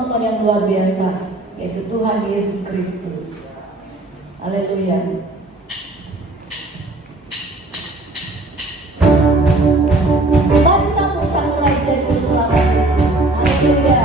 penonton yang luar biasa, yaitu Tuhan Yesus Kristus. Haleluya. Mari sambut sang Raja Juru Selamat. Haleluya.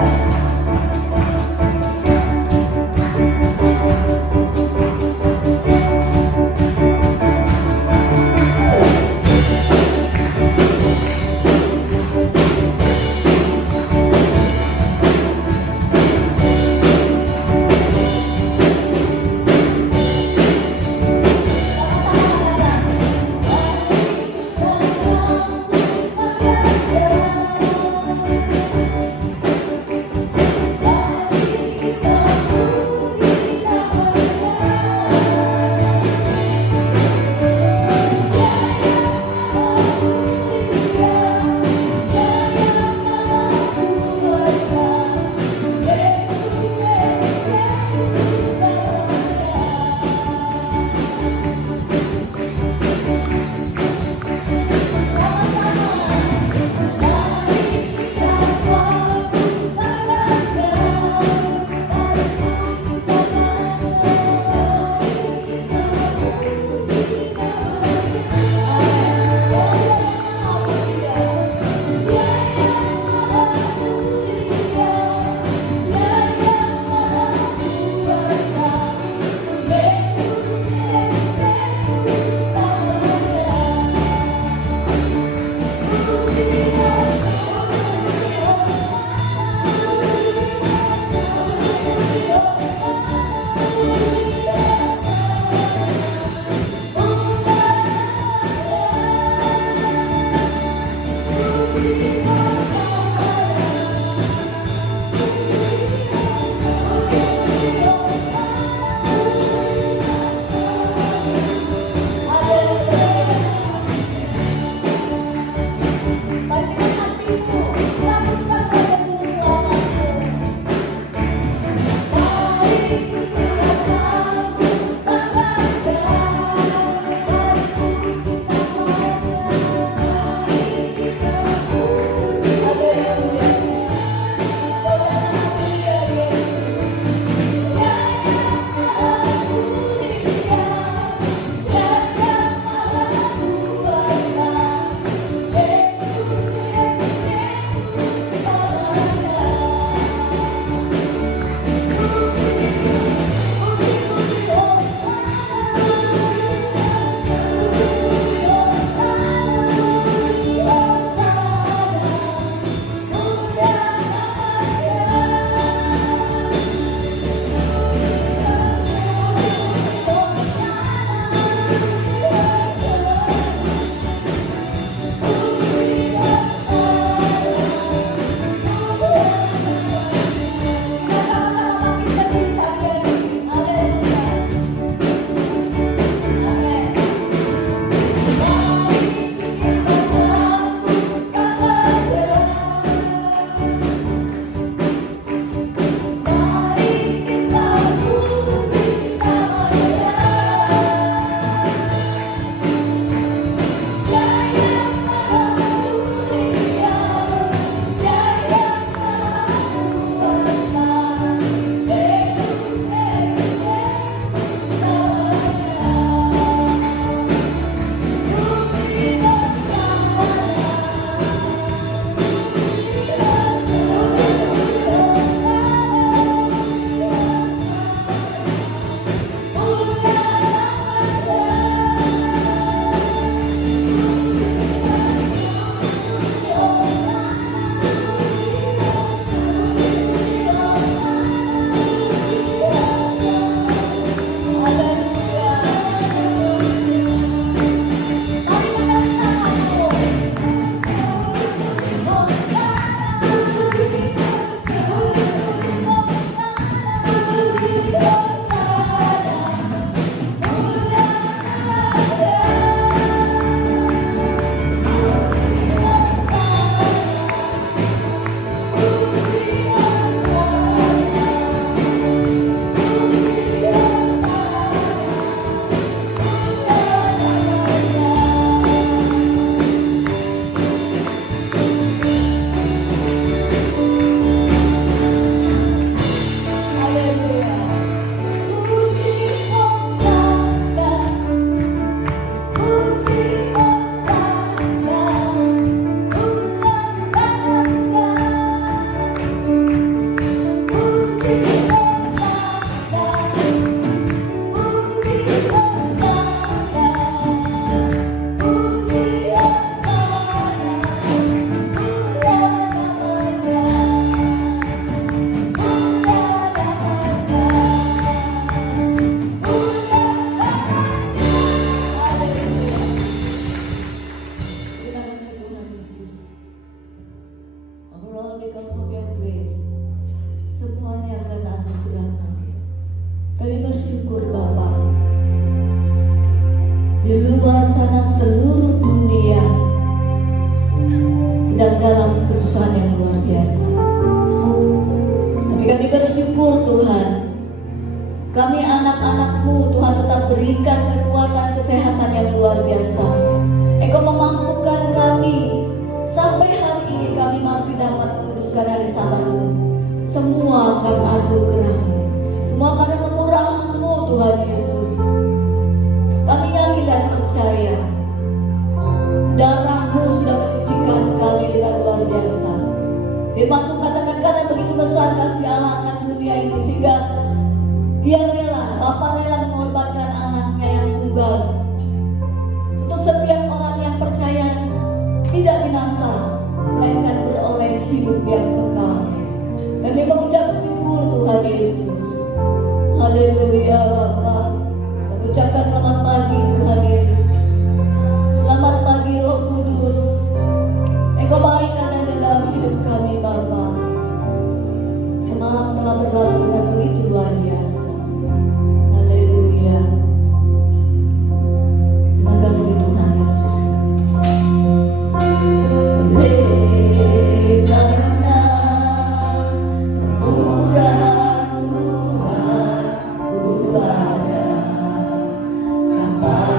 Kami anak-anak-Mu Tuhan tetap berikan kekuatan kesehatan yang luar biasa. Engkau memampukan kami sampai hari ini kami masih dapat menguduskan hari Sabat-Mu. Semua karena anugerah-Mu, semua karena kemurahan-Mu Tuhan Yesus. Kami yakin dan percaya darah-Mu sudah menyucikan kami dengan luar biasa. Firman-Mu katakan karena begitu besar kasih Allah akan dunia ini sehingga Dia rela, Bapa rela mengorbankan anaknya yang tunggal untuk setiap orang yang percaya tidak binasa, melainkan beroleh hidup yang kekal. Kami mengucap syukur Tuhan Yesus. Haleluya Bapa. Kami ucapkan selamat pagi Tuhan Yesus. Selamat pagi Roh Kudus. Engkau baik ada dalam hidup kami Bapa. Semalam telah berlalu dengan begitu luar biasa. Haleluya. Terima kasih Tuhan Yesus. Sampai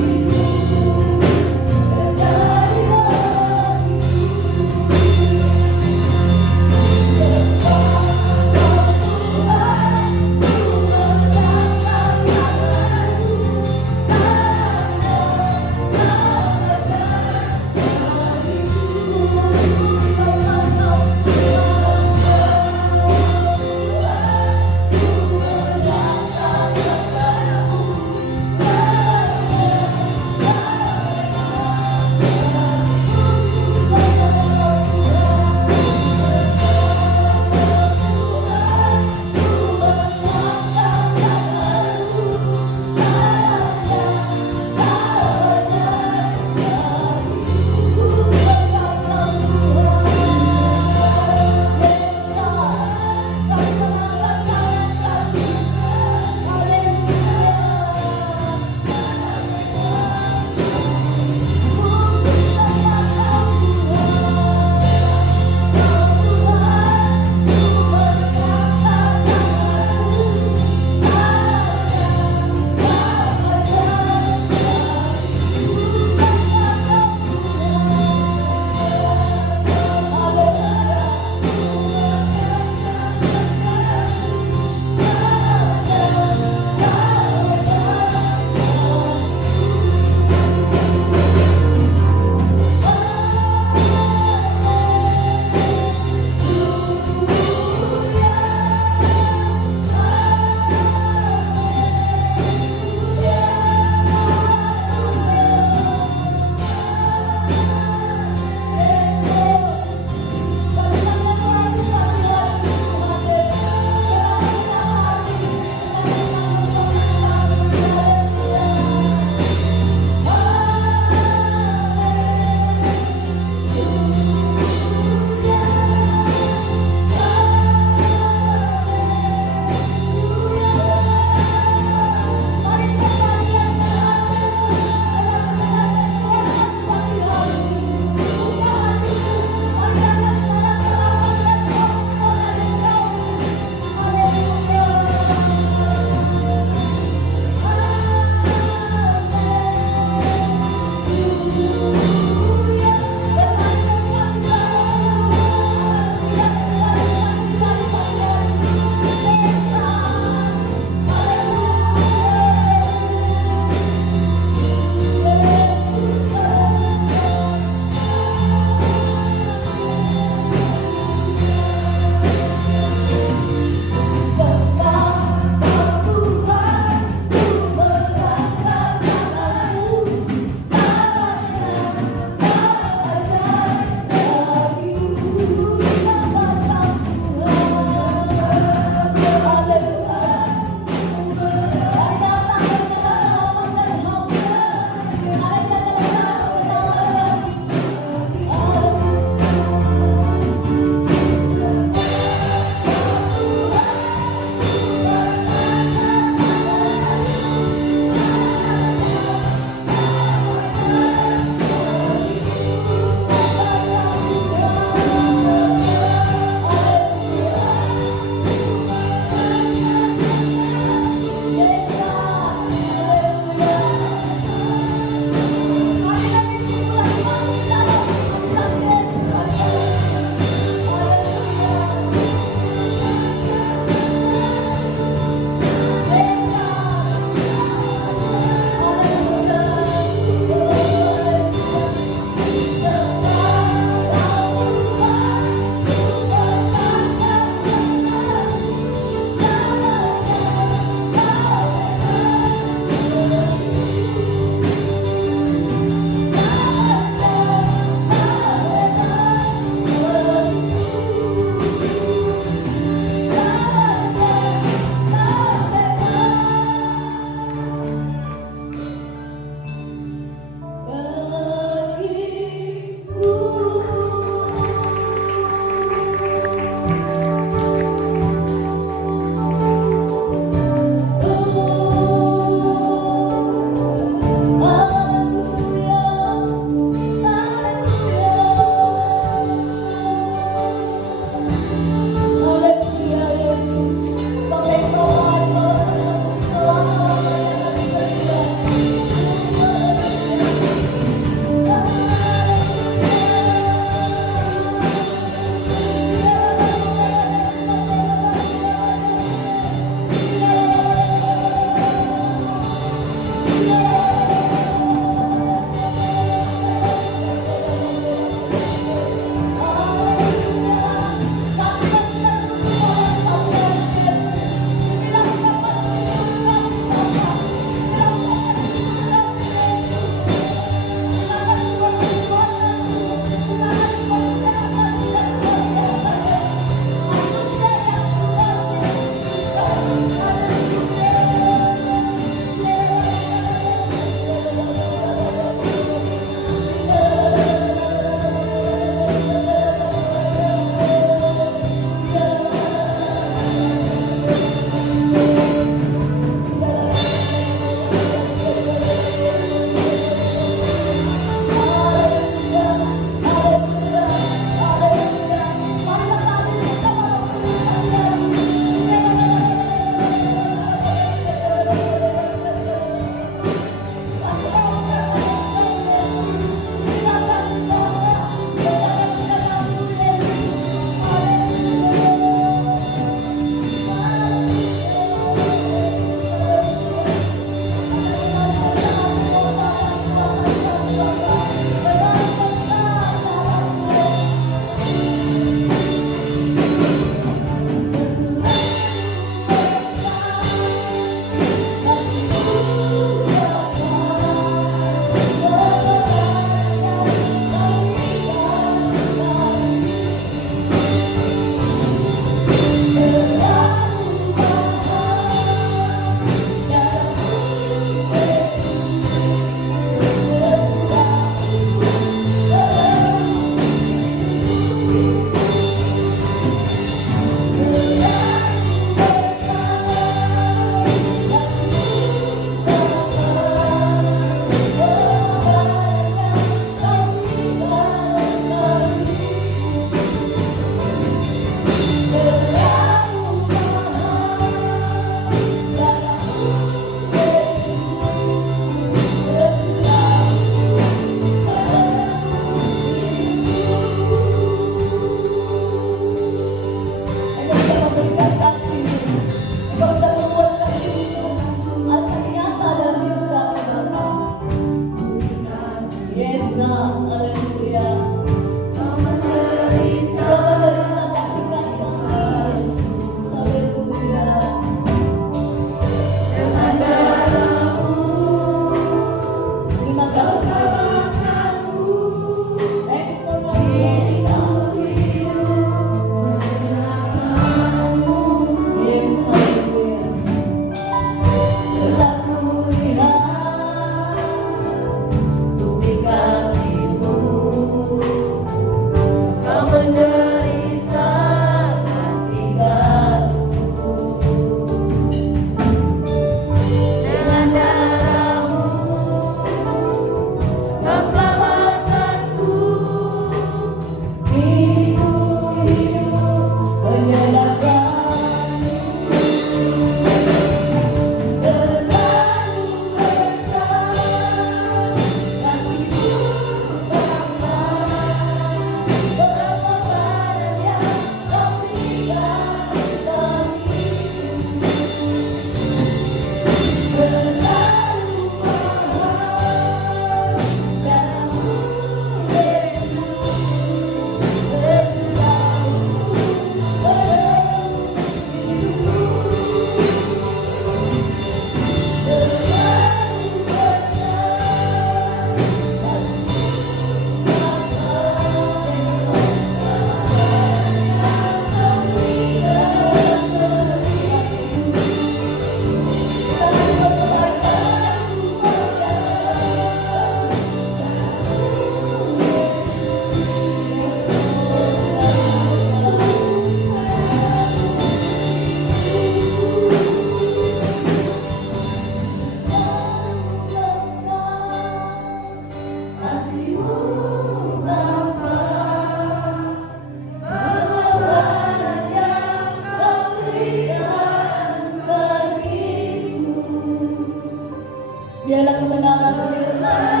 Biarlah kebenaran firman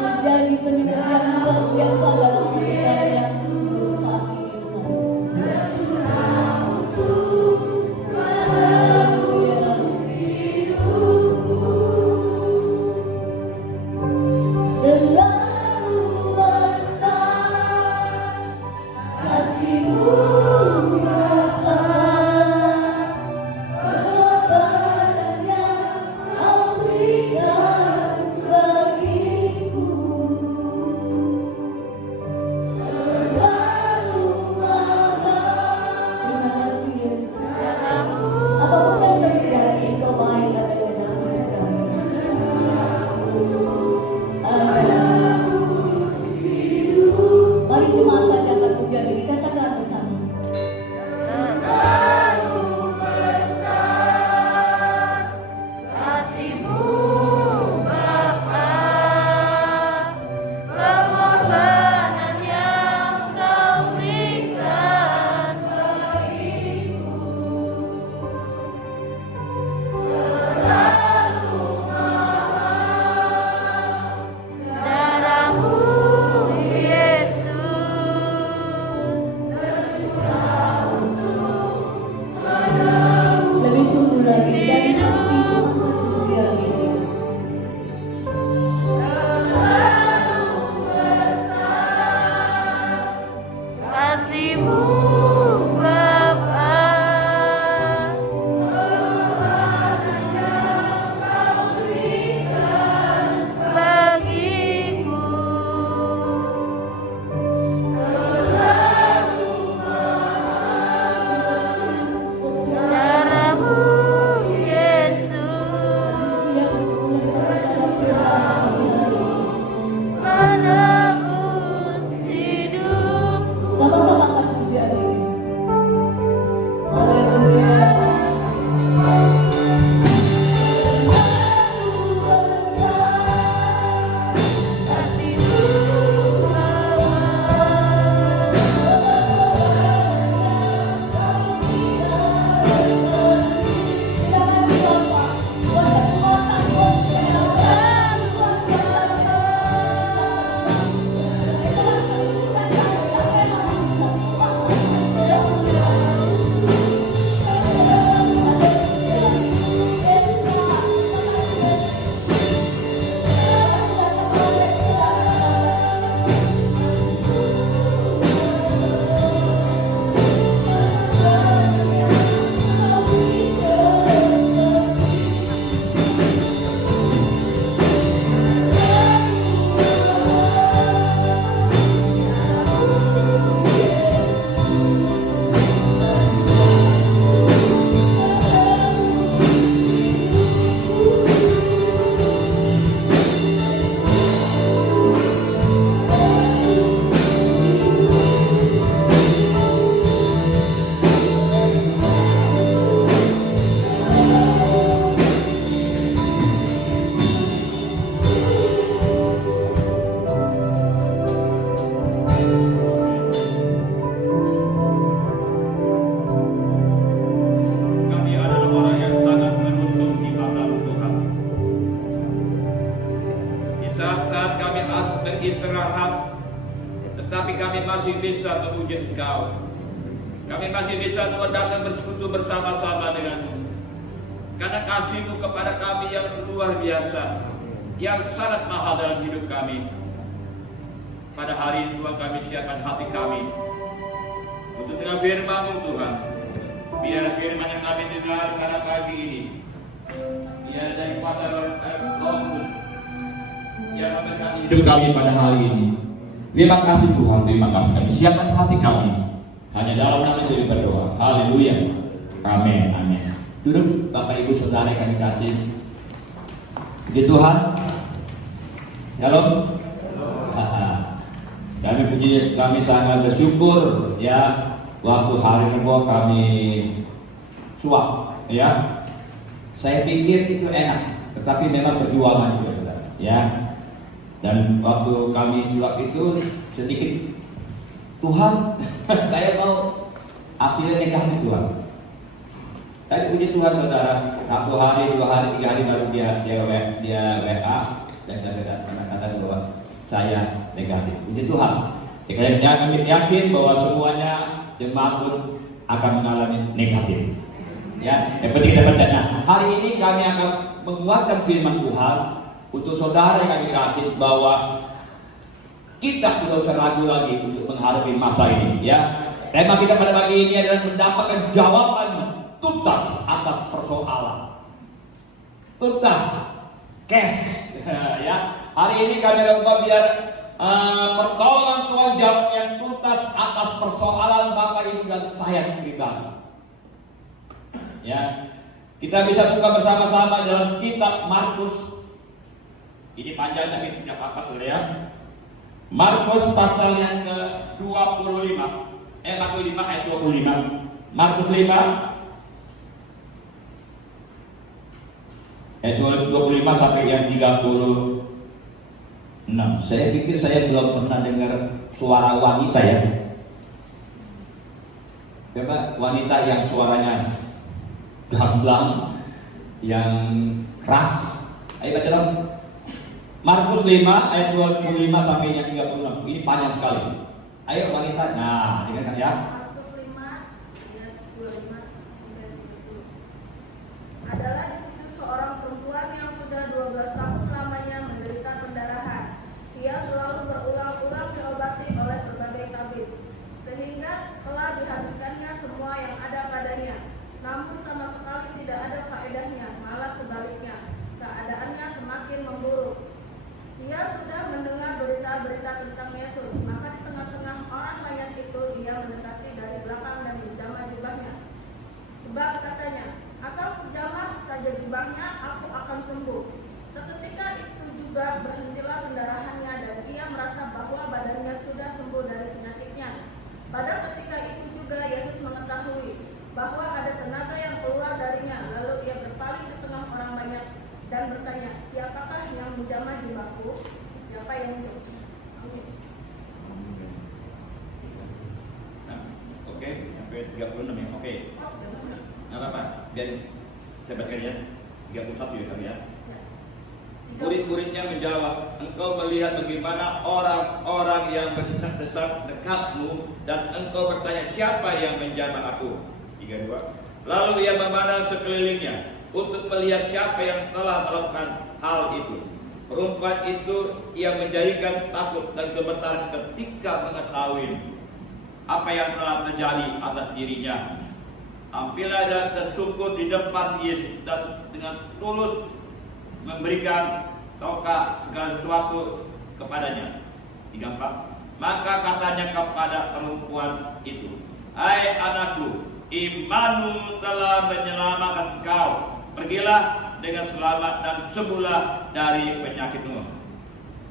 menjadi pendengar yang luar biasa dalam hati kami yang sungguh saat ini Tuhan. Selalu besar kasih-Mu Bapa, pengorbanan yang Kau berikan bagiku. Terlalu mahal. Terima kasih Yesus. Apapun yang terjadi, Engkau baik adanya dalam hidup kami. Amin. Mari jemaat saja akan pujian ini katakan bersama. Lebih sungguh lagi dari hati mengangkat pujian ini. Kasih-Mu Bapa, bagiku. Darah-Mu Yesus menebus hidupku. Sama-sama akan pujian ini. Haleluya. Kasih-Mu Kami adalah orang yang sangat beruntung di matamu Tuhan. Di saat-saat kami beristirahat, tetapi kami masih bisa memuji Engkau. Kami masih bisa Tuhan datang bersekutu bersama-sama denganmu. Karena kasih-Mu kepada kami yang luar biasa, yang sangat mahal dalam hidup kami. Pada hari ini Tuhan, kami siapkan hati kami untuk dengan firman-Mu Tuhan. Biar firman yang kami dengar pada pagi ini, biar dari kuasa Roh yang memberkati hidup kami pada hari ini. Terima kasih Tuhan, terima kasih. Kami siapkan hati kami. Hanya dalam nama Tuhan berdoa. Haleluya. Amin. Amin. Duduk Bapak Ibu Saudara yang kami kasih. Puji Tuhan. Shalom. Kami sangat bersyukur ya. Waktu hari Minggu kami suap, ya. Saya pikir itu enak, tetapi memang perjuangan juga, ya. Dan waktu kami suap itu sedikit Tuhan, saya mau hasilnya negatif Tuhan. Tapi puji Tuhan saudara, 1 hari, 2 hari, 3 hari baru dia WA dan kata-kata bahwa saya negatif. Puji Tuhan. Kami yakin bahwa semuanya jemaat pun akan mengalami negatif. Ya, yang penting kita baca. Hari ini kami akan menguatkan firman Tuhan untuk saudara yang kami kasih bahwa kita tidak usah ragu lagi untuk menghadapi masa ini. Ya, tema kita pada pagi ini adalah mendapatkan jawaban tuntas atas persoalan. Tuntas, cash. Ya, hari ini kami akan biar pertolongan Tuhan jawab yang tuntas atas persoalan Bapak Ibu dan saya pribadi. Ya, kita bisa buka bersama-sama dalam kitab Markus. Ini panjang tapi tidak apa-apa saudara ya. Markus pasal yang ke-25. 45 ayat 25. Markus 5 ayat 25 sampai yang 36. Saya pikir saya belum pernah dengar suara wanita ya. Coba wanita yang suaranya gamblang, yang keras. Ayo baca dong. Markus 5 ayat 25 sampai yang 36. Ini panjang sekali. Ayo wanita. Nah, dengarkan ya. Markus 5 ayat 25 sampai 30. Adalah di situ seorang perempuan yang sudah 12 tahun lamanya menderita pendarahan. Ia selalu berulang-ulang diobati oleh berbagai tabib, sehingga telah dihabiskannya semua yang ada padanya. Namun sama sekali tidak ada faedahnya, malah sebaliknya, keadaannya semakin memburuk. Ia sudah mendengar berita-berita tentang Yesus, maka di tengah-tengah orang banyak itu ia mendekati dari belakang dan menjamah jubahnya. Sebab katanya, asal kujamah saja jubahnya, aku akan sembuh. Seketika itu juga berhentilah pendarahannya dan ia merasa bahwa badannya sudah sembuh dari penyakitnya. Pada ketika itu juga Yesus mengetahui bahwa ada tenaga yang keluar darinya, lalu ia berpaling di tengah orang banyak dan bertanya, siapakah yang menjamah jubahku? Siapa yang menjamah? Amin. Nah, oke, sampai 36 ya. Oke. Nggak apa-apa, biar saya bacakan ya. 31 ya kami ya. Murid-muridnya menjawab, engkau melihat bagaimana orang-orang yang berdesak-desak dekatmu dan engkau bertanya siapa yang menjamah aku. 32. Lalu ia memandang sekelilingnya untuk melihat siapa yang telah melakukan hal itu. Perempuan itu ia menjadikan takut dan gemetar ketika mengetahui apa yang telah terjadi atas dirinya. Tampillah dan sungkur di depan Yesus dan dengan tulus memberikan tongkat segala sesuatu kepadanya. 34. Maka katanya kepada perempuan itu, hai anakku, imanmu telah menyelamatkan kau. Pergilah dengan selamat dan sembuhlah dari penyakitmu.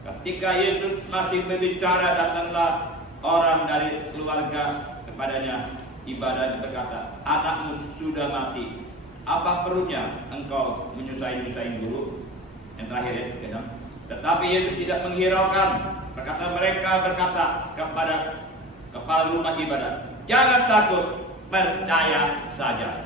Ketika Yesus masih berbicara, datanglah orang dari keluarga kepadanya. Ibadah berkata, anakmu sudah mati. Apa perlunya engkau menyusahkan guru? Yang terakhir ya. Tetapi Yesus tidak menghiraukan perkataan mereka, berkata kepada kepala rumah ibadah, jangan takut, percaya saja.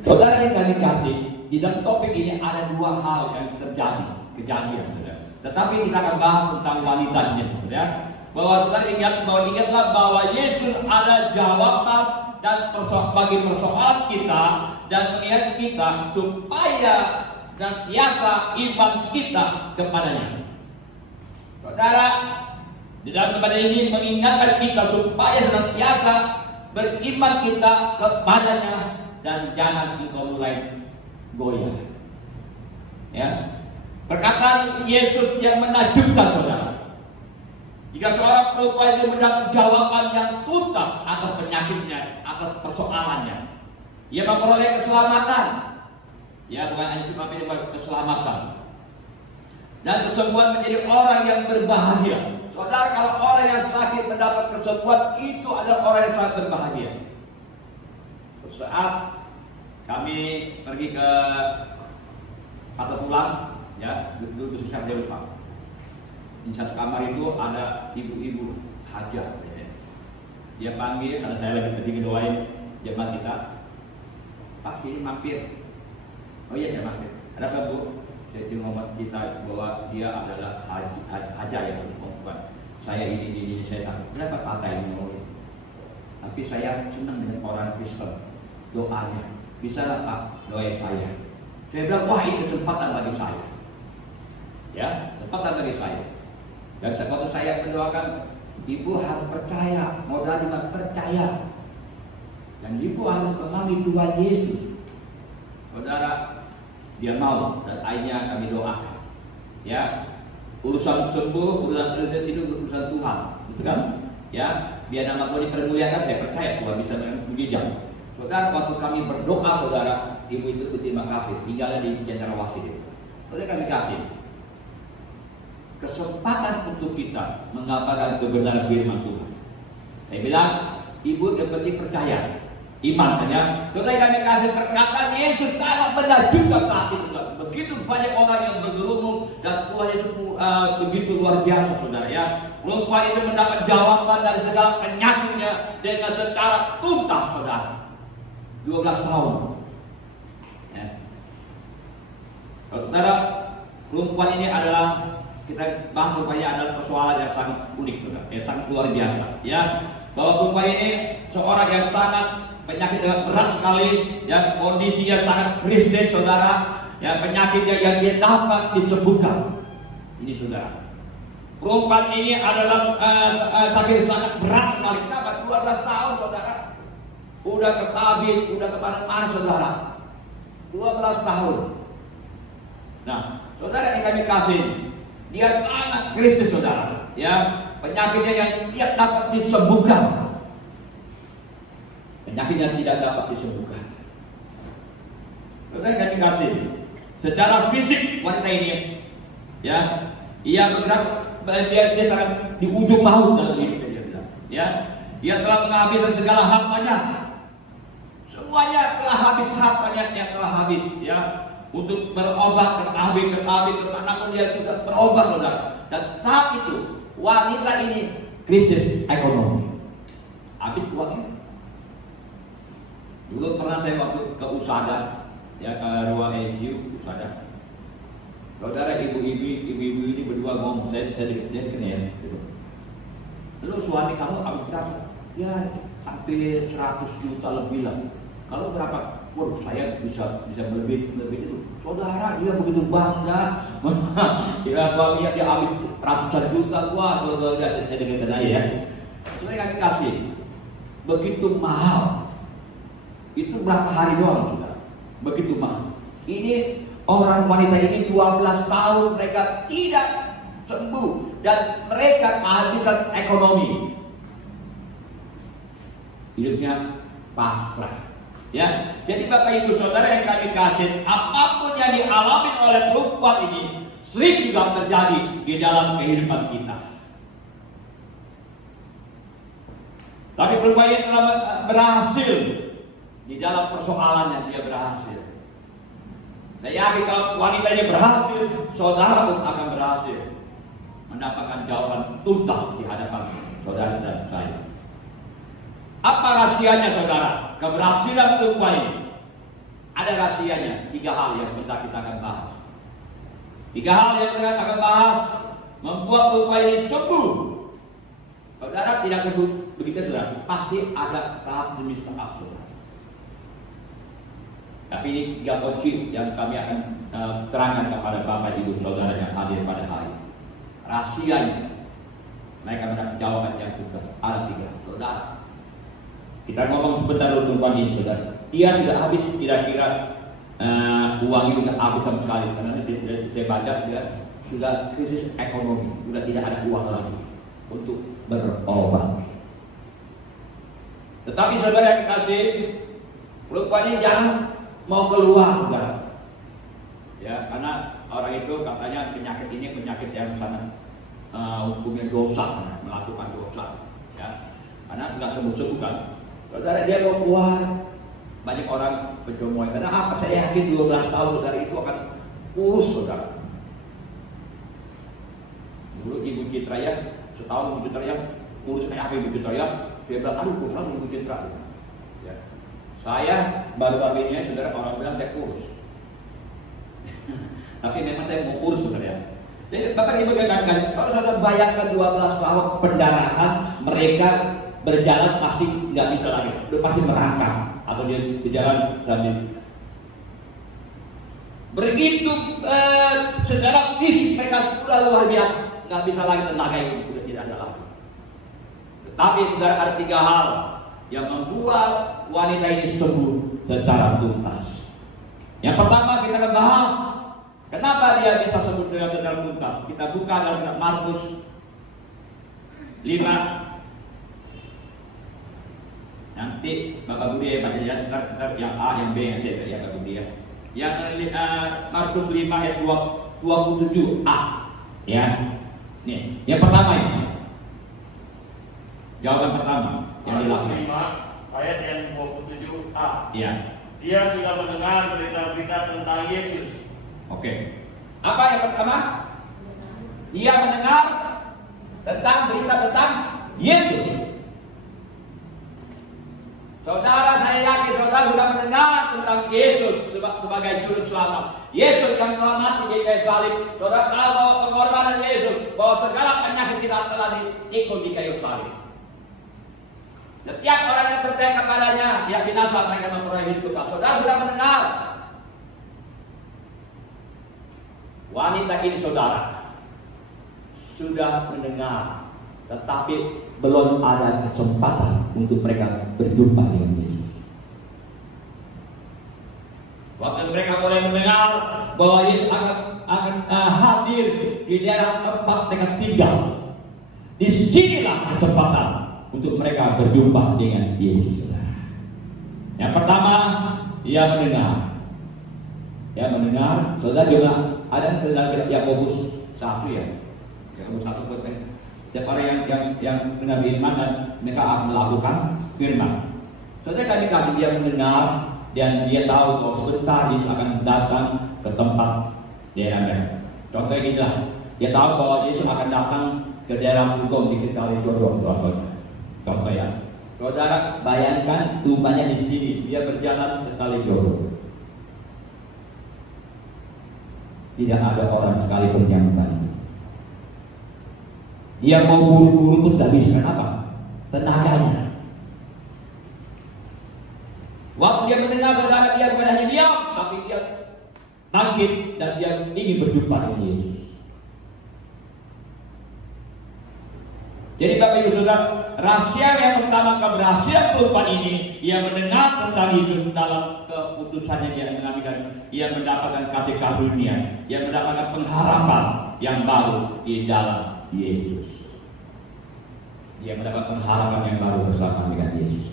Saudara yang kami kasih, di dalam topik ini ada 2 hal yang terjadi, kejadian saudara. Tetapi kita akan bahas tentang wanitanya saudara. Bahwa saudara ingatlah bahwa Yesus ada jawaban dan bagi persoalan kita dan mengingat kita supaya senantiasa iman kita kepadanya. Saudara, di dalam tempat ini mengingatkan kita supaya senantiasa beriman kita kepadanya dan jangan engkau mulai goyah. Ya, perkataan Yesus yang menakjubkan saudara. Jika seorang perempuan itu mendapat jawaban yang tuntas atas penyakitnya, atas persoalannya, ia memperoleh keselamatan. Ya, bukan hanya cuma ini keselamatan. Dan kesembuhan menjadi orang yang berbahagia. Saudara, kalau orang yang sakit mendapat kesembuhan, itu adalah orang yang sangat berbahagia. Saat kami pergi ke atau pulang, ya, duduk susah dia lupa. Di satu kamar itu ada ibu-ibu hajat. Ya. Dia panggil, karena saya lagi pergi ngedoain jemaat kita. Pak, ini mampir. Oh iya ya Mas. Ada apa Bu? Jadi ngomong kita bahwa dia adalah haja yang perempuan. Saya ini saya tahu. Berapa kata ini ngomong? Tapi saya senang dengan orang Kristen. Doanya. Bisa nggak Pak doain saya? Saya bilang wah ini kesempatan bagi saya. Ya, kesempatan bagi saya. Dan waktu saya mendoakan, ibu harus percaya, modal cuma percaya. Dan ibu harus memanggil Tuhan Yesus. Saudara, dia mau dan akhirnya kami doakan. Ya, urusan sembuh, urusan rezeki itu urusan Tuhan, betul kan? Ya, biar nama Tuhan dipermuliakan, saya percaya Tuhan bisa menggijam. Saudara, waktu kami berdoa, saudara, ibu itu berterima kasih, tinggalnya di Cendrawasih. Oleh kami kasih kesempatan untuk kita mengabarkan kebenaran firman Tuhan. Saya bilang, ibu yang penting percaya, iman kan ya. Saudara kami kasih perkataan Yesus sangat benar juga saat itu. Begitu banyak orang yang bergerumun dan Tuhan Yesus begitu luar biasa, saudara ya. Perempuan itu mendapat jawaban dari segala penyakitnya dengan secara tuntas, saudara. 12 tahun. Ya. Saudara, perempuan ini adalah kita bahas rupanya adalah persoalan yang sangat unik, saudara, yang sangat luar biasa, ya. Bahwa perempuan ini seorang yang sangat penyakit yang berat sekali, ya, kondisinya sangat kritis, saudara, ya, penyakitnya yang dia dapat disembuhkan. Ini saudara, perempuan ini adalah sakit sangat berat sekali. Kenapa? 12 tahun, saudara. Udah ke tabib, udah ke mana-mana, saudara. 12 tahun. Nah, saudara yang kami kasih, dia sangat kritis, saudara. Ya, penyakitnya yang tidak dapat disembuhkan. Penyakitnya tidak dapat disembuhkan. Saudara yang kami kasih, secara fisik wanita ini, ya, ia bergerak, dia sangat di ujung maut dalam hidupnya, dia bilang. Ya, dia telah menghabiskan segala hartanya. Semuanya telah habis hartanya, yang telah habis, ya. Untuk berobat ke tabib, namun dia juga berobat, saudara. Dan saat itu wanita ini krisis ekonomi, habis uangnya. Dulu pernah saya waktu ke Usada, ya, ke ruang ICU Usada. Saudara, ibu-ibu ini berdua ngomong, saya kenal ya. Lalu suami kamu habis berapa? Ya hampir 100 juta lebih lah. Kalau berapa? Waduh, saya bisa lebih itu. Saudara, dia begitu bangga. Kira suaminya dia ambil ratusan juta. Wah, saudara, saya dengar aja ya. Saya kami kasih begitu mahal. Itu berapa hari doang, saudara? Begitu mahal. Ini orang wanita ini 12 tahun mereka tidak sembuh dan mereka kehabisan ekonomi. Hidupnya pasrah. Ya, jadi Bapak Ibu Saudara yang kami kasih, apapun yang dialami oleh perempuan ini sering juga terjadi di dalam kehidupan kita. Tapi perempuan ini telah berhasil di dalam persoalannya, dia berhasil. Saya yakin kalau wanitanya berhasil, saudara pun akan berhasil mendapatkan jawaban tuntas di hadapan saudara dan saya. Apa rahasianya, saudara? Keberhasilan perempuan ini. Ada rahasianya. 3 hal yang sebentar kita akan bahas. 3 hal yang kita akan bahas membuat perempuan ini sembuh. Saudara tidak sembuh begitu, saudara. Pasti ada tahap demi tahap, saudara. Tapi ini 3 kunci yang kami akan terangkan kepada Bapak Ibu Saudara yang hadir pada hari ini. Rahasianya mereka mendapat jawaban yang tuntas. Ada 3, saudara. Kita ngomong sebentar untuk perempuan ini, saudara. Dia tidak habis kira-kira uang itu tidak habis sama sekali, karena saya baca dia sudah krisis ekonomi, sudah tidak ada uang lagi untuk berobat. Tetapi saudara yang dikasih, perempuan ini jangan mau keluar, saudara. Ya, karena orang itu katanya penyakit ini penyakit yang sangat hukumnya dosa, melakukan dosa, ya. Karena tidak sembuh-sembuh kan. Saudara, dia mau keluar, banyak orang pencomoy. Karena apa? Saya yakin 12 tahun saudara itu akan kurus, saudara. Dulu Ibu Citra ya, setahun Ibu Citra ya, kurus kayak apa Ibu Citra ya? Dia bilang, aduh kurus lagi Ibu Citra. Ya. Saya baru-baru ini, saudara, orang bilang saya kurus. Tapi memang saya mau urus sebenarnya. Jadi Bapak Ibu katakan, kalau saudara bayangkan 12 tahun pendarahan, mereka berjalan pasti nggak bisa lagi, udah pasti merangkak atau dia berjalan sambil begitu secara fisik mereka sudah luar biasa, nggak bisa lagi, tenaga itu sudah tidak ada lagi. Tetapi saudara, ada 3 hal yang membuat wanita ini sembuh secara tuntas. Yang pertama kita akan bahas kenapa dia bisa sembuh dengan secara tuntas. Kita buka dalam kitab Markus 5. Nanti Bapak Budi ya baca ya, ntar yang A, yang B, yang C ya Bapak Budi ya. Yang Markus 5 ayat 27a ya. Nih, yang pertama ini. Jawaban pertama yang Markus dilakukan. 5 ayat yang 27a. Ya. Dia sudah mendengar berita-berita tentang Yesus. Oke. Apa yang pertama? Dia mendengar tentang berita tentang Yesus. Saudara, saya yakin saudara sudah mendengar tentang Yesus sebagai juru selamat. Yesus yang telah mati di kayu salib. Saudara tahu bahwa pengorbanan Yesus, bahwa segala penyakit kita telah diikut di kayu salib. Setiap orang yang percaya kepadanya, dia binasa, mereka memperoleh hidup kekal. Saudara sudah mendengar. Wanita ini saudara sudah mendengar, tetapi belum ada kesempatan untuk mereka berjumpa dengan Yesus. Waktu mereka mulai mendengar bahwa Yesus akan hadir di dalam tempat mereka tinggal, disinilah kesempatan untuk mereka berjumpa dengan Yesus. Yang pertama, dia mendengar. Dia mendengar. Saudara juga ada dalam Yakobus 1 ya. Yakobus 1 buat mereka. Setiap orang yang mendengar firman dan mereka akan melakukan firman. Saudara kali dia mendengar dan dia tahu bahwa sebentar Yesus akan datang ke tempat daerah mereka. Contohnya gitu lah. Dia tahu bahwa Yesus akan datang ke daerah Hukum di Kalijodo. Contoh ya. Saudara bayangkan tumpahnya di sini, dia berjalan ke Kalijodo. Tidak ada orang sekalipun yang membantu. Dia mau buru-buru pun tidak bisa. Kenapa? Tenaganya. Waktu dia mendengar saudara, dia bukan hanya diam, tapi dia bangkit dan dia ingin berjumpa dengan Yesus. Jadi Bapak Ibu Saudara, rahasia yang pertama keberhasilan perempuan ini, ia mendengar tentang Yesus dalam keputusannya dia mengambil, ia mendapatkan kasih karunia, ia mendapatkan pengharapan yang baru di dalam Yesus. Dia mendapat pengharapan yang baru bersama dengan Yesus.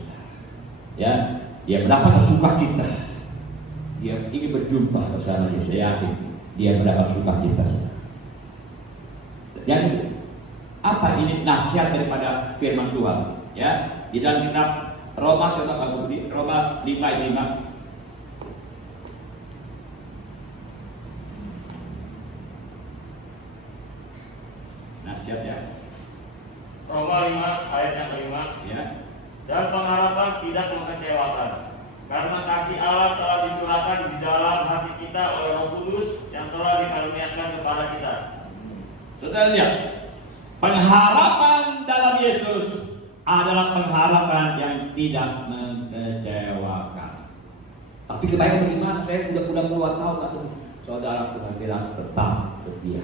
Ya, dia mendapatkan sukacita. Dia ingin berjumpa bersama Yesus. Saya yakin dia mendapat sukacita. Yang apa ini nasihat daripada firman Tuhan? Ya, di dalam kitab Roma, Roma 5 ayat 5. Nasihat ya. Roma 5 ayat yang kelima. Ya. Dan pengharapan tidak mengecewakan, karena kasih Allah telah dicurahkan di dalam hati kita oleh Roh Kudus yang telah dikaruniakan kepada kita. Saudara lihat, pengharapan dalam Yesus adalah pengharapan yang tidak mengecewakan. Tapi kebanyakan bagaimana? Saya udah puluhan tahun langsung saudara Tuhan bilang tetap setia.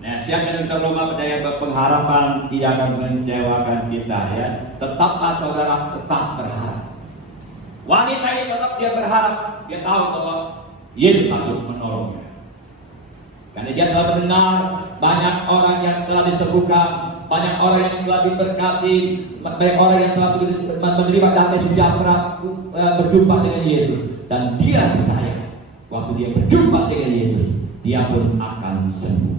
Nah, siapa yang Roma percaya bahwa pengharapan tidak akan mengecewakan kita ya. Tetaplah saudara tetap berharap. Wanita ini tetap dia berharap, dia tahu bahwa Yesus akan menolongnya. Karena dia telah mendengar banyak orang yang telah disembuhkan, banyak orang yang telah diberkati, banyak orang yang telah menerima damai sejahtera berjumpa dengan Yesus. Dan dia percaya waktu dia berjumpa dengan Yesus, dia pun akan sembuh.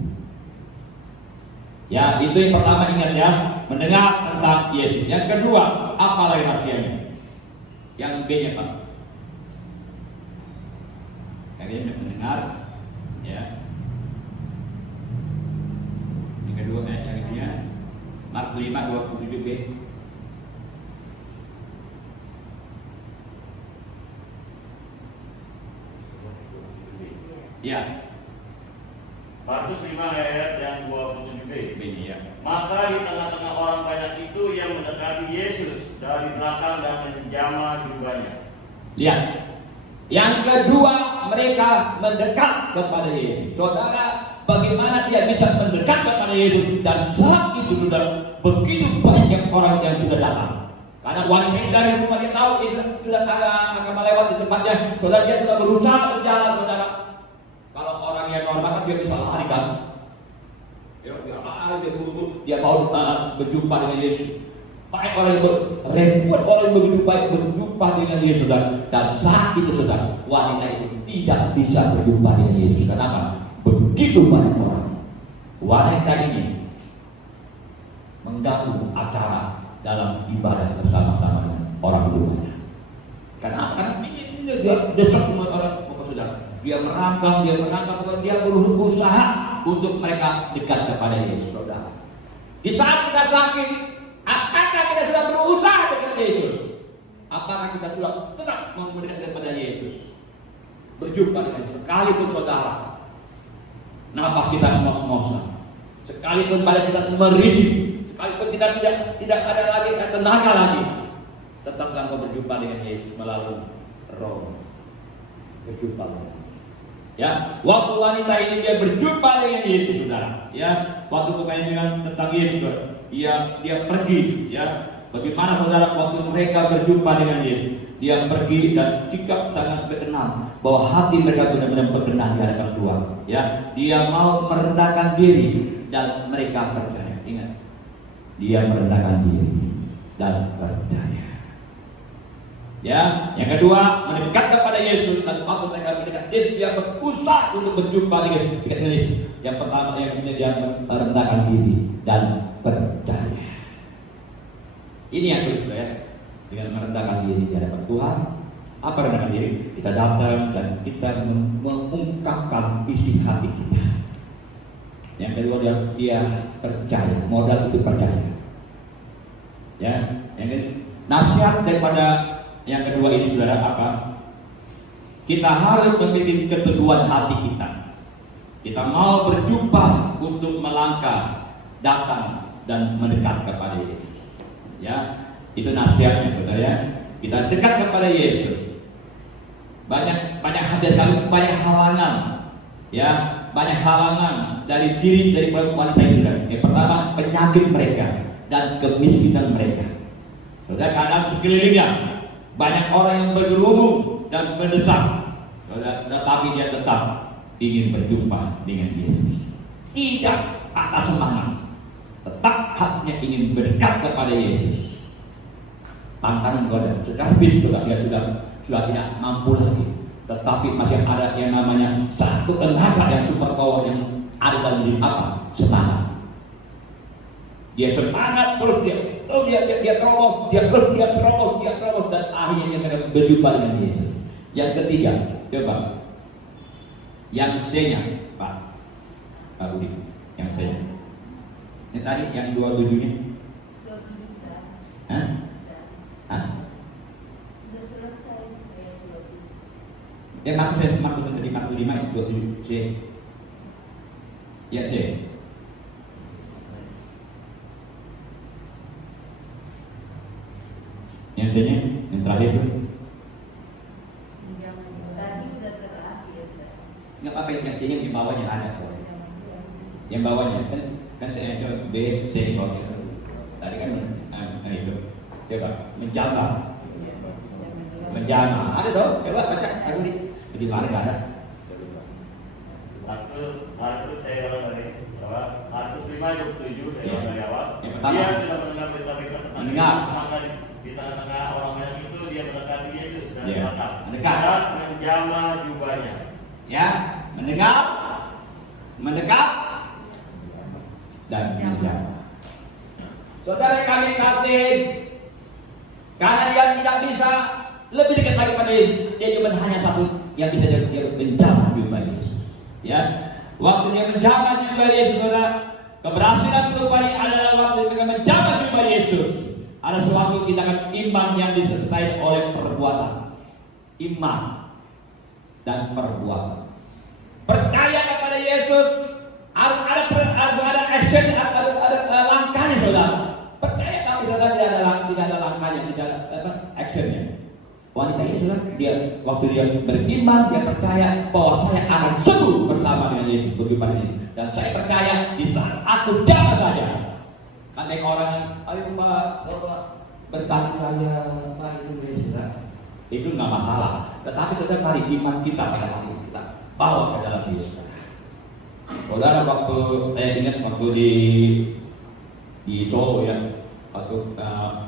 Ya, itu yang pertama ingat ya, mendengar tentang Yesus. Yang kedua, apa lagi rahasianya? Yang B-nya Pak. Kalian mendengar, ya. Yang kedua yang kedua, Markus 5:27b. Ya, Markus 5 ayat yang 27b. ini ya. Maka di tengah-tengah orang banyak itu yang mendekati Yesus dari belakang dan menjamah jubahnya. Lihat. Yang kedua, mereka mendekat kepada Yesus. Saudara, bagaimana dia bisa mendekat kepada Yesus? Dan saat itu saudara, begitu banyak orang yang sudah datang. Karena wanita ini dari rumah dia tahu Yesus sudah akan melewati tempatnya. Saudara, dia sudah berusaha berjalan, saudara. Kalau orang yang normal kan dia bisa lari kan? Dia mau berjumpa dengan Yesus. Banyak orang yang ribuan orang yang begitu baik berjumpa dengan Yesus, dan saat itu saudara, wanita itu tidak bisa berjumpa dengan Yesus. Kenapa? Begitu banyak orang. Wanita ini mengganggu acara dalam ibadah bersama-sama dengan orang tuanya. Kenapa? Karena dia desak dengan orang saudara. Dia merangkang, dia berusaha untuk mereka dekat kepada Yesus, saudara. Di saat kita sakit, apakah kita sudah berusaha dekat Yesus? Apakah kita sudah tetap mau mendekat kepada Yesus? Berjumpa dengan Yesus. Sekalipun saudara, napas kita ngos-ngosan, sekalipun badan kita merinding, sekalipun kita tidak ada lagi tenaga lagi, tetap engkau berjumpa dengan Yesus melalui Roh. Berjumpa dengan Yesus. Ya, waktu wanita ini dia berjumpa dengan Yesus, saudara. Ya, waktu bukannya dengan tentang Yesus, dia pergi. Ya, bagaimana saudara waktu mereka berjumpa dengan Yesus? Dia pergi dan sikap sangat berkenan bahwa hati mereka benar-benar berkenan di hadapan Tuhan. Ya, dia mau merendahkan diri dan mereka percaya. Ingat, dia merendahkan diri dan percaya. Ya, yang kedua mendekat kepada Yesus, dan waktu mereka mendekat Yesus dia berusaha untuk berjumpa dengan Yesus. Yang pertama yang kedua dia merendahkan diri dan percaya. Ini yang sulit ya, dengan merendahkan diri di hadapan Tuhan. Apa rendahkan diri? Kita datang dan kita mengungkapkan isi hati kita. Yang kedua dia percaya, modal itu percaya. Ya, yang kedua, nasihat daripada yang kedua ini saudara apa? Kita harus memiliki keteguhan hati kita. Kita mau berjumpa untuk melangkah, datang dan mendekat kepada Yesus. Ya, itu nasihatnya saudara ya. Kita dekat kepada Yesus. Banyak banyak halangan. Ya, banyak halangan dari wanita ini saudara. Yang pertama penyakit mereka dan kemiskinan mereka. Saudara, kadang sekelilingnya banyak orang yang bergerumun dan mendesak, tetapi dia tetap ingin berjumpa dengan Yesus. Tidak atas semangat, tetap hatinya ingin berdekat kepada Yesus. Tantangan kepada sekarang dia sudah tidak mampu lagi, tetapi masih ada yang namanya satu tenaga yang super power yang ada dalam diri apa? Semangat. Dia semangat terus dia terobos dan akhirnya mereka berjumpa dengan Yesus. Yang ketiga, coba yang C-nya Pak Budi, yang C-nya. Ini tadi yang 27-nya. Hah? Sudah selesai. Ya Markus tadi 45 itu 27 C. Ya C. Yang C-nya, yang terakhir tuh. Tadi udah terakhir saya. Nggak apa yang C-nya di bawahnya ada kok. Yang bawahnya kan C-nya itu B, C bawahnya. Tadi kan itu. Coba menjama. Ada tuh. Coba baca. Aku di mana nggak ada. Markus saya ulang tadi bahwa Markus 5:27 saya ulang dari awal. Yang pertama. Dia sudah mendengar berita-berita tentang Mendengar. Yesus, maka di tengah-tengah orang banyak itu dia mendekati Yesus dan Ya. belakang Mendekat. dan menjamah jubahnya. Ya, mendekat dan menjama. Saudara kami kasih, karena dia tidak bisa lebih dekat lagi pada Yesus, dia cuma hanya satu yang bisa dia menjamah jubah Yesus. Ya, waktu dia menjamah jubah Yesus, saudara, keberhasilan perubahan adalah waktu mereka menjamah jubah Yesus. Ada suatu tindakan iman yang disertai oleh perbuatan, iman dan perbuatan. Percaya kepada Yesus harus ada action, harus ada langkahnya, saudara. Percaya kalau saudara tidak ada langkahnya, tidak ada actionnya. Wanita ini saudara, waktu dia beriman, dia percaya bahwa saya akan sembuh bersama dengan Yesus berjumpa ini. Dan saya percaya di saat aku jamah saja. Kan orang, ayo Pak, berkati saya, Pak itu saudara. Itu nggak masalah. Tetapi saudara, mari iman kita pada hari kita bawa ke dalam Yesus. Saudara, waktu saya ingat waktu di Solo ya, waktu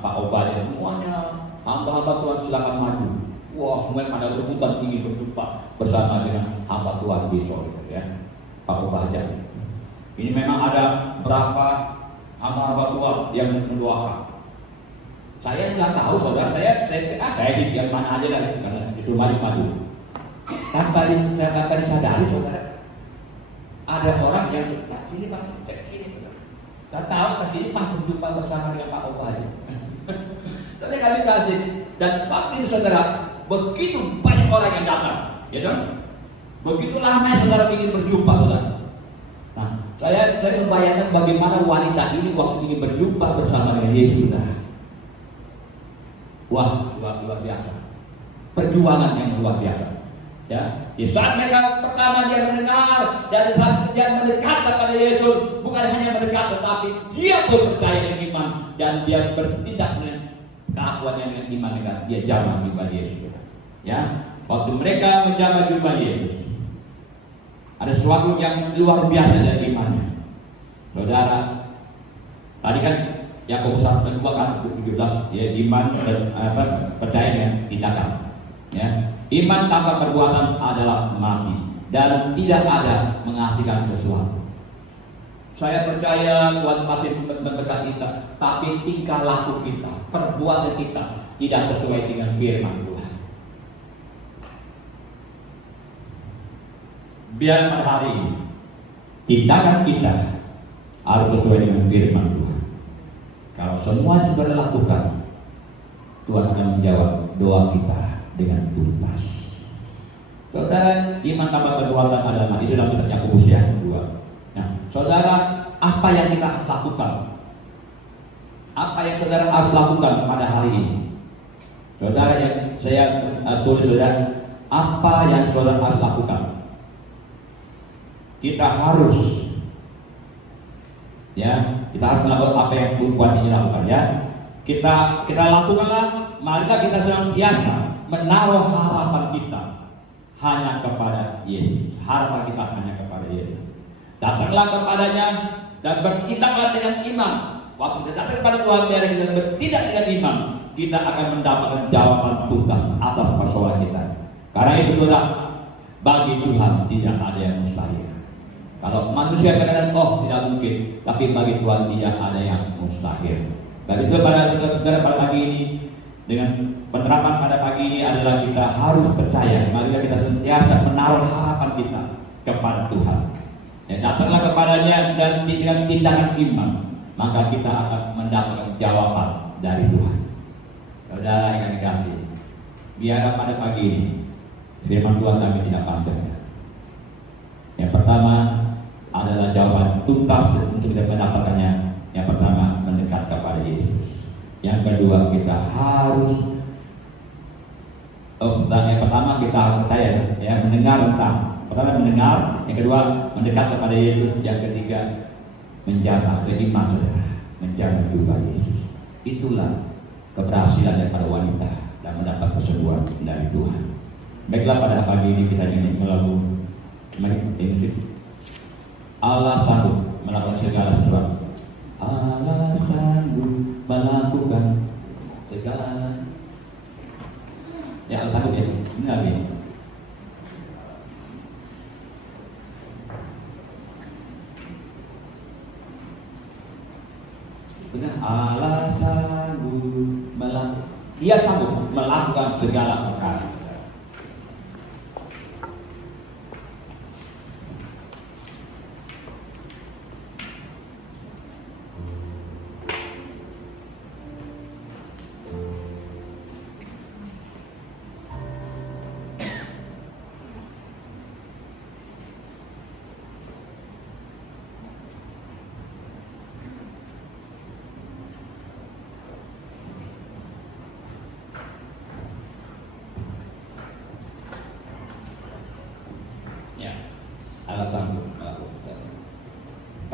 Pak Obad semuanya hamba-hamba Tuhan silakan maju. Wah, semuanya pada rebutan ingin berjumpa bersama dengan hamba Tuhan di Solo ya, Pak Obad. Ini memang ada berapa hamba-hamba Tuhan yang mendoakan. Saya nggak tahu saudara, saya di mana aja lah, karena disuruh maju. Tanpa disadari saudara, ada orang yang sini Pak, sini saudara. Nggak tahu kesini Pak berjumpa bersama dengan Pak Obad. Tapi kami kasih, dan waktu itu saudara, begitu banyak orang yang datang, ya kan? Begitu lama saudara ingin berjumpa saudara. Nah, saya membayangkan bagaimana wanita ini waktu ingin berjumpa bersama dengan Yesus saudara. Wah, luar biasa. Perjuangan yang luar biasa. Ya, di saat mereka pertama dia mendengar, dari saat dia mendekat kepada Yesus, bukan hanya mendekat, tetapi dia pun percaya dengan iman dan dia bertindak dengan keakuannya dengan iman, dengan dia jamah jumpa Yesus. Ya, waktu mereka menjamah jumpa Yesus, ada sesuatu yang luar biasa dari imannya. Saudara, tadi kan Yakobus 1:2 kan 17 ya, iman dan percaya dengan tindakan. Ya, iman tanpa perbuatan adalah mati dan tidak ada menghasilkan sesuatu. Saya percaya Tuhan masih mendekat kita, tapi tingkah laku kita, perbuatan kita tidak sesuai dengan firman Tuhan. Biar pada hari ini tindakan kita harus sesuai dengan firman Tuhan. Kalau semua sudah dilakukan, Tuhan akan menjawab doa kita dengan tuntas. Saudara, iman tanpa perbuatan adalah mati. Itu dalam kitab Yakobus yang kedua. Nah, saudara, apa yang kita lakukan? Apa yang saudara harus lakukan pada hari ini? Saudara, yang saya tulis saudara, apa yang saudara harus lakukan? Kita harus melakukan apa yang Tuhan ini lakukan ya. Kita lakukanlah, marilah kita senantiasa menaruh harapan kita hanya kepada Yesus. Harapan kita hanya kepada Yesus. Datanglah kepadanya dan bertindaklah dengan iman. Waktu kita datang kepada Tuhan, biar kita bertindak dengan iman, kita akan mendapatkan jawaban tuntas atas persoalan kita. Karena itu saudara, bagi Tuhan tidak ada yang mustahil. Kalau manusia katakan, oh tidak mungkin, tapi bagi Tuhan tidak ada yang mustahil. Dan itu pada pagi ini, dengan penerapan pada pagi ini adalah kita harus percaya. Mari kita sentiasa menaruh harapan kita kepada Tuhan. Ya, datanglah kepadanya dan dengan tindakan iman, maka kita akan mendapatkan jawaban dari Tuhan. Saudara yang dikasih, biar pada pagi ini firman Tuhan kami tidak panjang. Yang pertama adalah jawaban tuntas untuk kita mendapatkannya. Yang pertama, mendekat kepada Yesus. Yang kedua, kita harus yang pertama kita percaya ya, mendengar tentang. Pertama mendengar, yang kedua mendekat kepada Yesus, yang ketiga menjaga iman saudara, menjaga juga Yesus. Itulah keberhasilan daripada wanita dan mendapat kesembuhan dari Tuhan. Baiklah, pada pagi ini kita ingin melalui Allah sanggup melakukan segala sesuatu. Allah sanggup melakukan segala. Ya, Allah sanggup ya. Benar ya. Benar. Allah sanggup melakukan. Dia sanggup melakukan segala perkara.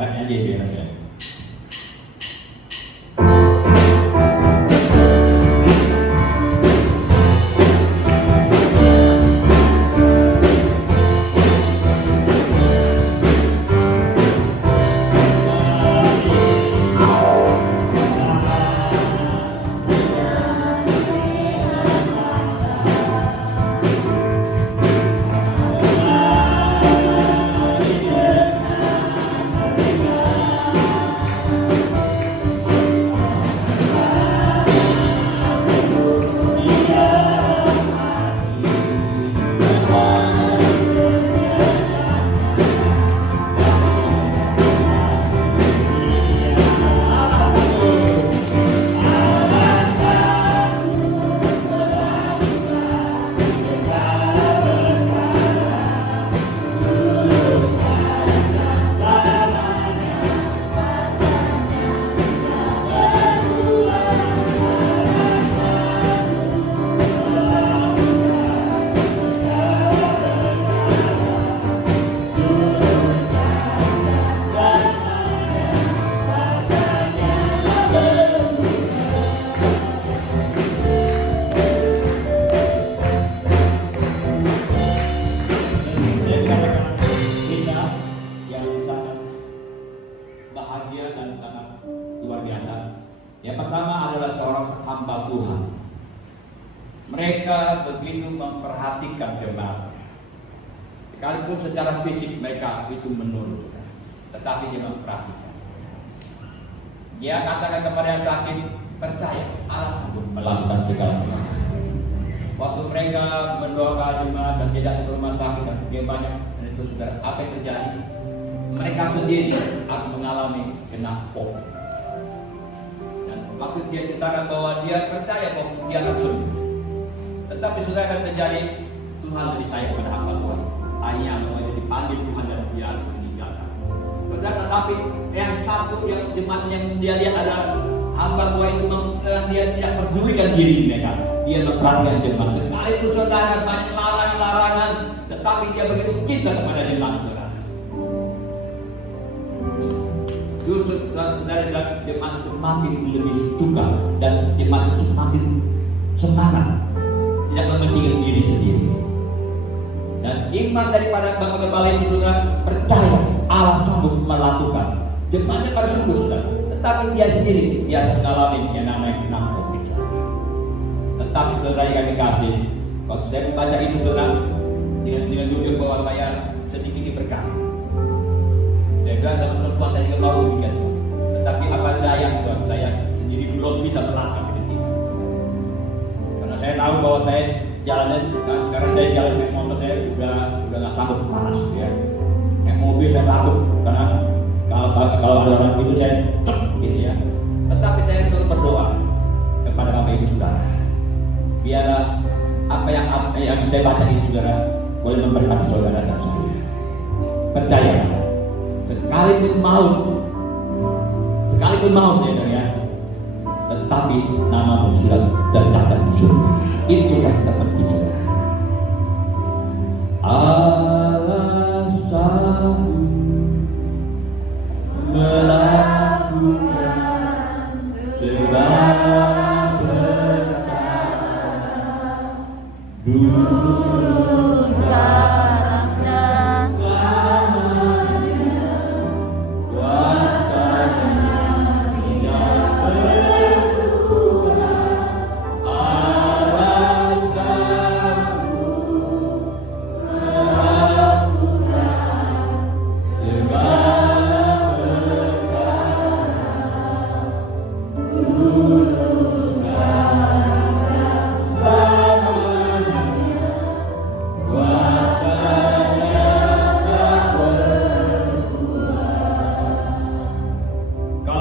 Katanya dia. Bahagia dan sangat luar biasa. Yang pertama adalah seorang hamba Tuhan. Mereka begitu memperhatikan jemaat. Sekalipun secara fisik mereka itu menurun, tetapi dia memperhatikan. Dia katakan kepada yang sakit, percaya Allah sanggup melakukan segala sesuatu. Waktu mereka mendoakan jemaat dan tidak ke rumah sakit dan dia banyak, dan itu saudara, apa yang terjadi? Mereka sendiri akan mengalami kena COVID. Dan waktu dia ceritakan bahwa dia percaya bahwa dia akan sembuh. Tetapi sudah akan terjadi, Tuhan lebih sayang pada hamba Tuhan. Hanya bahwa dia dipanggil Tuhan dan dia meninggalkan. Tetapi yang satu yang jemaat yang dia lihat adalah hamba Tuhan itu dia tidak pedulikan diri mereka. Dia memperhatikan jemaat. Sekalipun saudara banyak larangan, tetapi dia begitu cinta kepada jemaat saudara. Justru dari jemaat semakin lebih suka dan jemaat semakin semangat, tidak mementingkan diri sendiri. Dan iman daripada Bapak Gembala itu sudah percaya Allah sanggup melakukan. Jemaatnya pada sungguh sudah, tetapi dia sendiri dia mengalami yang namanya kena COVID. Tetapi saudara yang dikasih, waktu saya membaca itu saudara dengan jujur bahwa saya sedikit diberkati. Saya bilang dalam perempuan saya juga mau demikian. Tetapi apa daya Tuhan, saya sendiri belum bisa melangkah ke detik. Karena saya tahu bahwa saya jalannya, sekarang saya jalan naik motor saya udah nggak sanggup, panas ya. Naik mobil saya takut karena kalau ada orang itu saya gitu ya. Tetapi saya selalu berdoa kepada Bapak Ibu Saudara. Biarlah apa yang saya baca ini saudara boleh memberkati saudara dan saya. Percaya. Sekalipun mau saudara ya, tetapi namamu sudah tercatat di surga. Itu yang terpenting saudara. Allah sanggup melakukan segala perkara.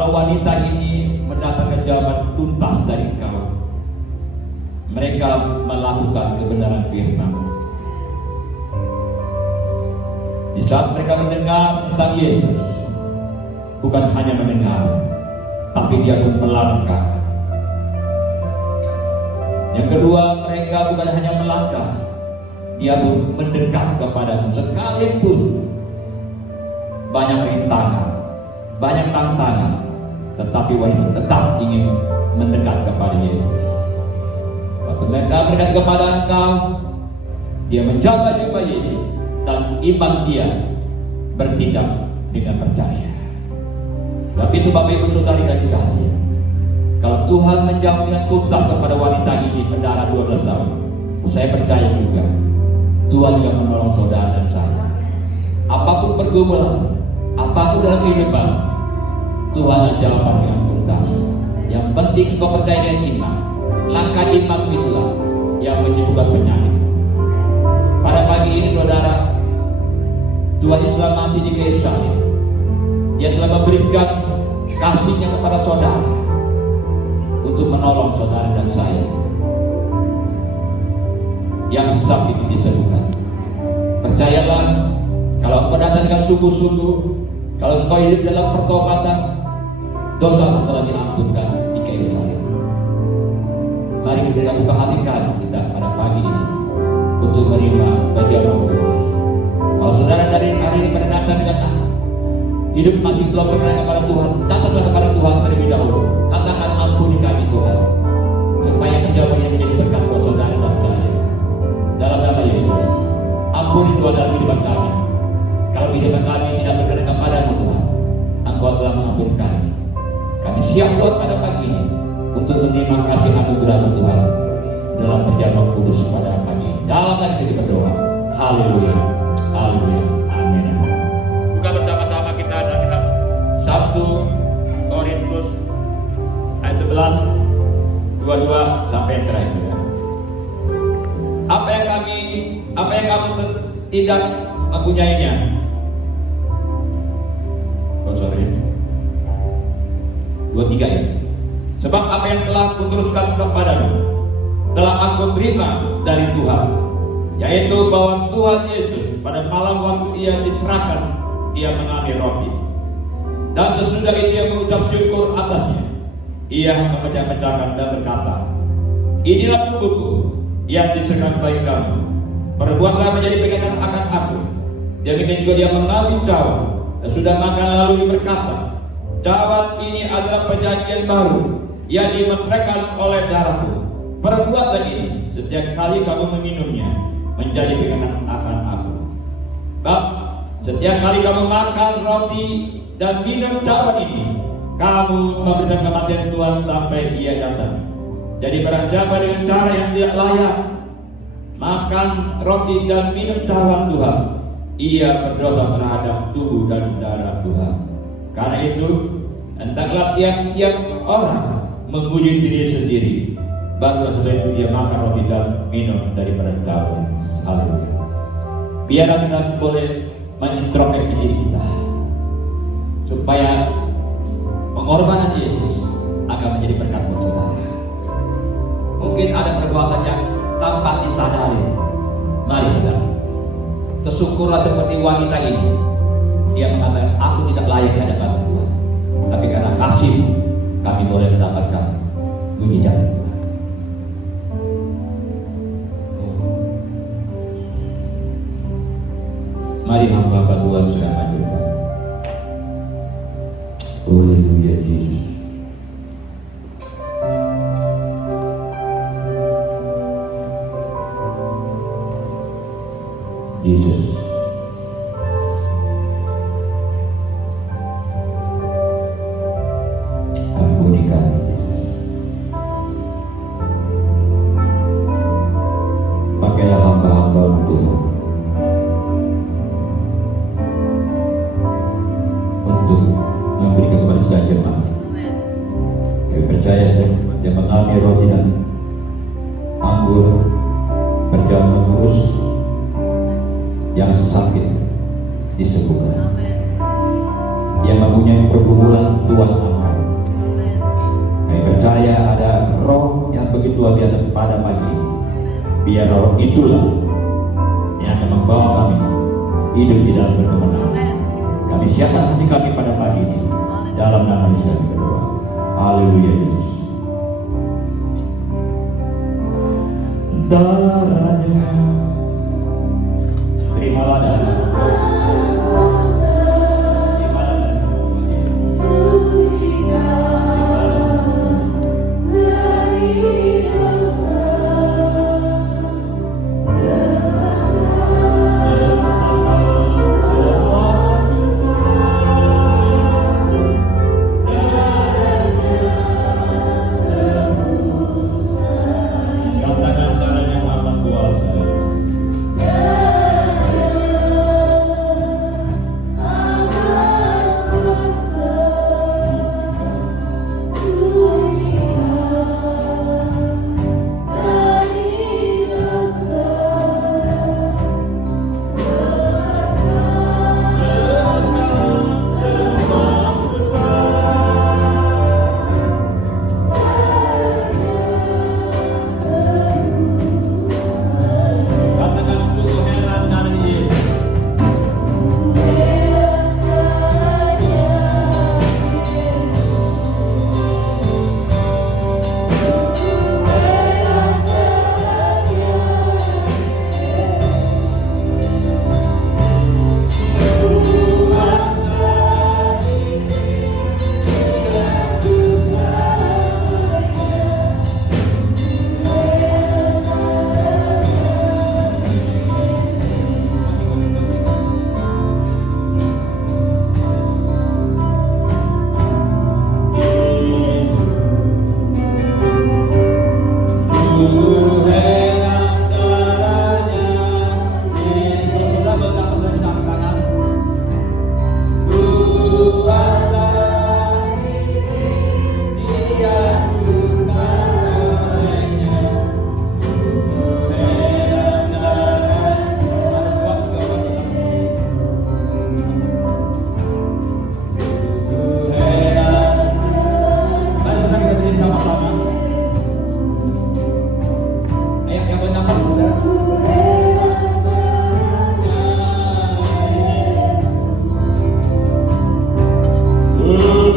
Wanita ini mendapatkan jawaban tuntas dari engkau. Mereka melakukan kebenaran firman. Di saat mereka mendengar tentang Yesus, bukan hanya mendengar, tapi dia pun melangkah. Yang kedua, mereka bukan hanya melangkah, dia pun mendekat kepadamu sekalipun banyak rintangan. banyak tantangan, tetapi wanita tetap ingin mendekat kepada Yesus. Waktu mereka mendekat kepada engkau, dia menjaga jumpa Yesus dan iman dia bertindak dengan percaya. Tapi itu Bapak Ibu Saudari dan dikasih, kalau Tuhan menjawab dengan tuntas kepada wanita ini pendara 12 tahun, saya percaya juga Tuhan juga menolong saudara dan saya. Apapun pergumulan, apapun dalam kehidupan, Tuhan yang jawaban dengan tuntas. Yang penting kau percaya dengan iman. Langkah iman itulah yang menyembuhkan penyakit. Pada pagi ini saudara, Tuhan Yesus telah mati di kayu salib. Dia telah memberikan kasih-Nya kepada saudara untuk menolong saudara dan saya yang sakit disembuhkan. Percayalah, kalau engkau datang dengan sungguh-sungguh, kalau engkau hidup dalam pertobatan, dosa telah diampunkan di kayu salib. Mari kita buka hati kita pada pagi ini untuk menerima bagian Roh Kudus. Kalau saudara dari hari ini datang dengan hidup masih belum berkenan kepada Tuhan, datanglah kepada Tuhan terlebih dahulu. Katakan, ampuni kami Tuhan, supaya penjawab ini menjadi berkat buat saudara dan saya. Dalam nama Yesus, ampuni Tuhan dalam kehidupan kami. Kalau kehidupan kami tidak berkenan kepada-Mu Tuhan, Engkau telah mengampuni kami. Kami siap Tuhan pada pagi ini untuk menerima kasih anugerah Tuhan dalam perjalanan Roh Kudus pada pagi ini. Dalam nama kita berdoa. Haleluya, haleluya, amin. Buka bersama-sama kita dari 1 Korintus Ayat 11, 22 sampai yang terakhir. Apa yang kamu tidak mempunyainya? Oh sorry, 23 ya. Sebab apa yang telah kuteruskan kepadamu telah aku terima dari Tuhan, yaitu bahwa Tuhan Yesus pada malam waktu ia diserahkan, ia mengambil roti, dan sesudah itu ia mengucap syukur atasnya. Ia memecah-mecahkan dan berkata, inilah tubuhku yang diserahkan bagi kamu. Perbuatlah menjadi pegangan akan aku. Demikian juga dia mengambil cawan dan sudah makan lalu dia berkata, cawan ini adalah perjanjian baru yang dimeteraikan oleh darahku. Perbuatlah ini setiap kali kamu meminumnya, menjadi pegangan akan aku. Sebab setiap kali kamu makan roti dan minum cawan ini, kamu memberikan kematian Tuhan sampai ia datang. Jadi barang siapa dengan cara yang tidak layak makan roti dan minum cawan Tuhan, ia berdosa terhadap tubuh dan darah Tuhan. Karena itu, hendaklah tiap-tiap orang menguji diri sendiri, baru setelah itu dia makan roti dan minum daripada cawan. Haleluya. Biar kita boleh mengintrospeksi diri kita, supaya pengorbanan Yesus akan menjadi berkat buat saudara. Mungkin ada perbuatan yang tanpa disadari. Mari saudara, bersyukurlah seperti wanita ini. Dia mengatakan, aku tidak layak di hadapan Tuhan, tapi karena kasih kami boleh mendapatkan mujizat Tuhan. Mari hamba Tuhan sudah maju. Haleluya Yesus. Yesus. Ampuni kami Yesus. Pakailah hamba-hamba-Mu Tuhan untuk memberikan kepada segala jemaat. Kami percaya dia mengalami roti dan anggur, berjalan mengurus, yang sakit disembuhkan. Yang mempunyai pergumulan Tuhan angkat. Kami percaya ada roh yang begitu luar biasa pada pagi ini. Biar roh itulah yang akan membawa kami hidup di dalam berkemenangan. Kami siapkan hati kami pada pagi ini. Dalam nama Yesus kami berdoa. Haleluya Yesus. Darahnya, terimalah darah. Terimalah darah. Sungguh heran darahnya Yesus. Sudah berkata dari tangan kanan. Kuasa Dia bukan olehnya. Sungguh heran darahnya. Ada kuasa kewajiban. Sungguh heran. Mari kita berdiri sama-sama. Ayo yang bernafas, saudara. Sungguh heran darahnya Yesus. Kuasa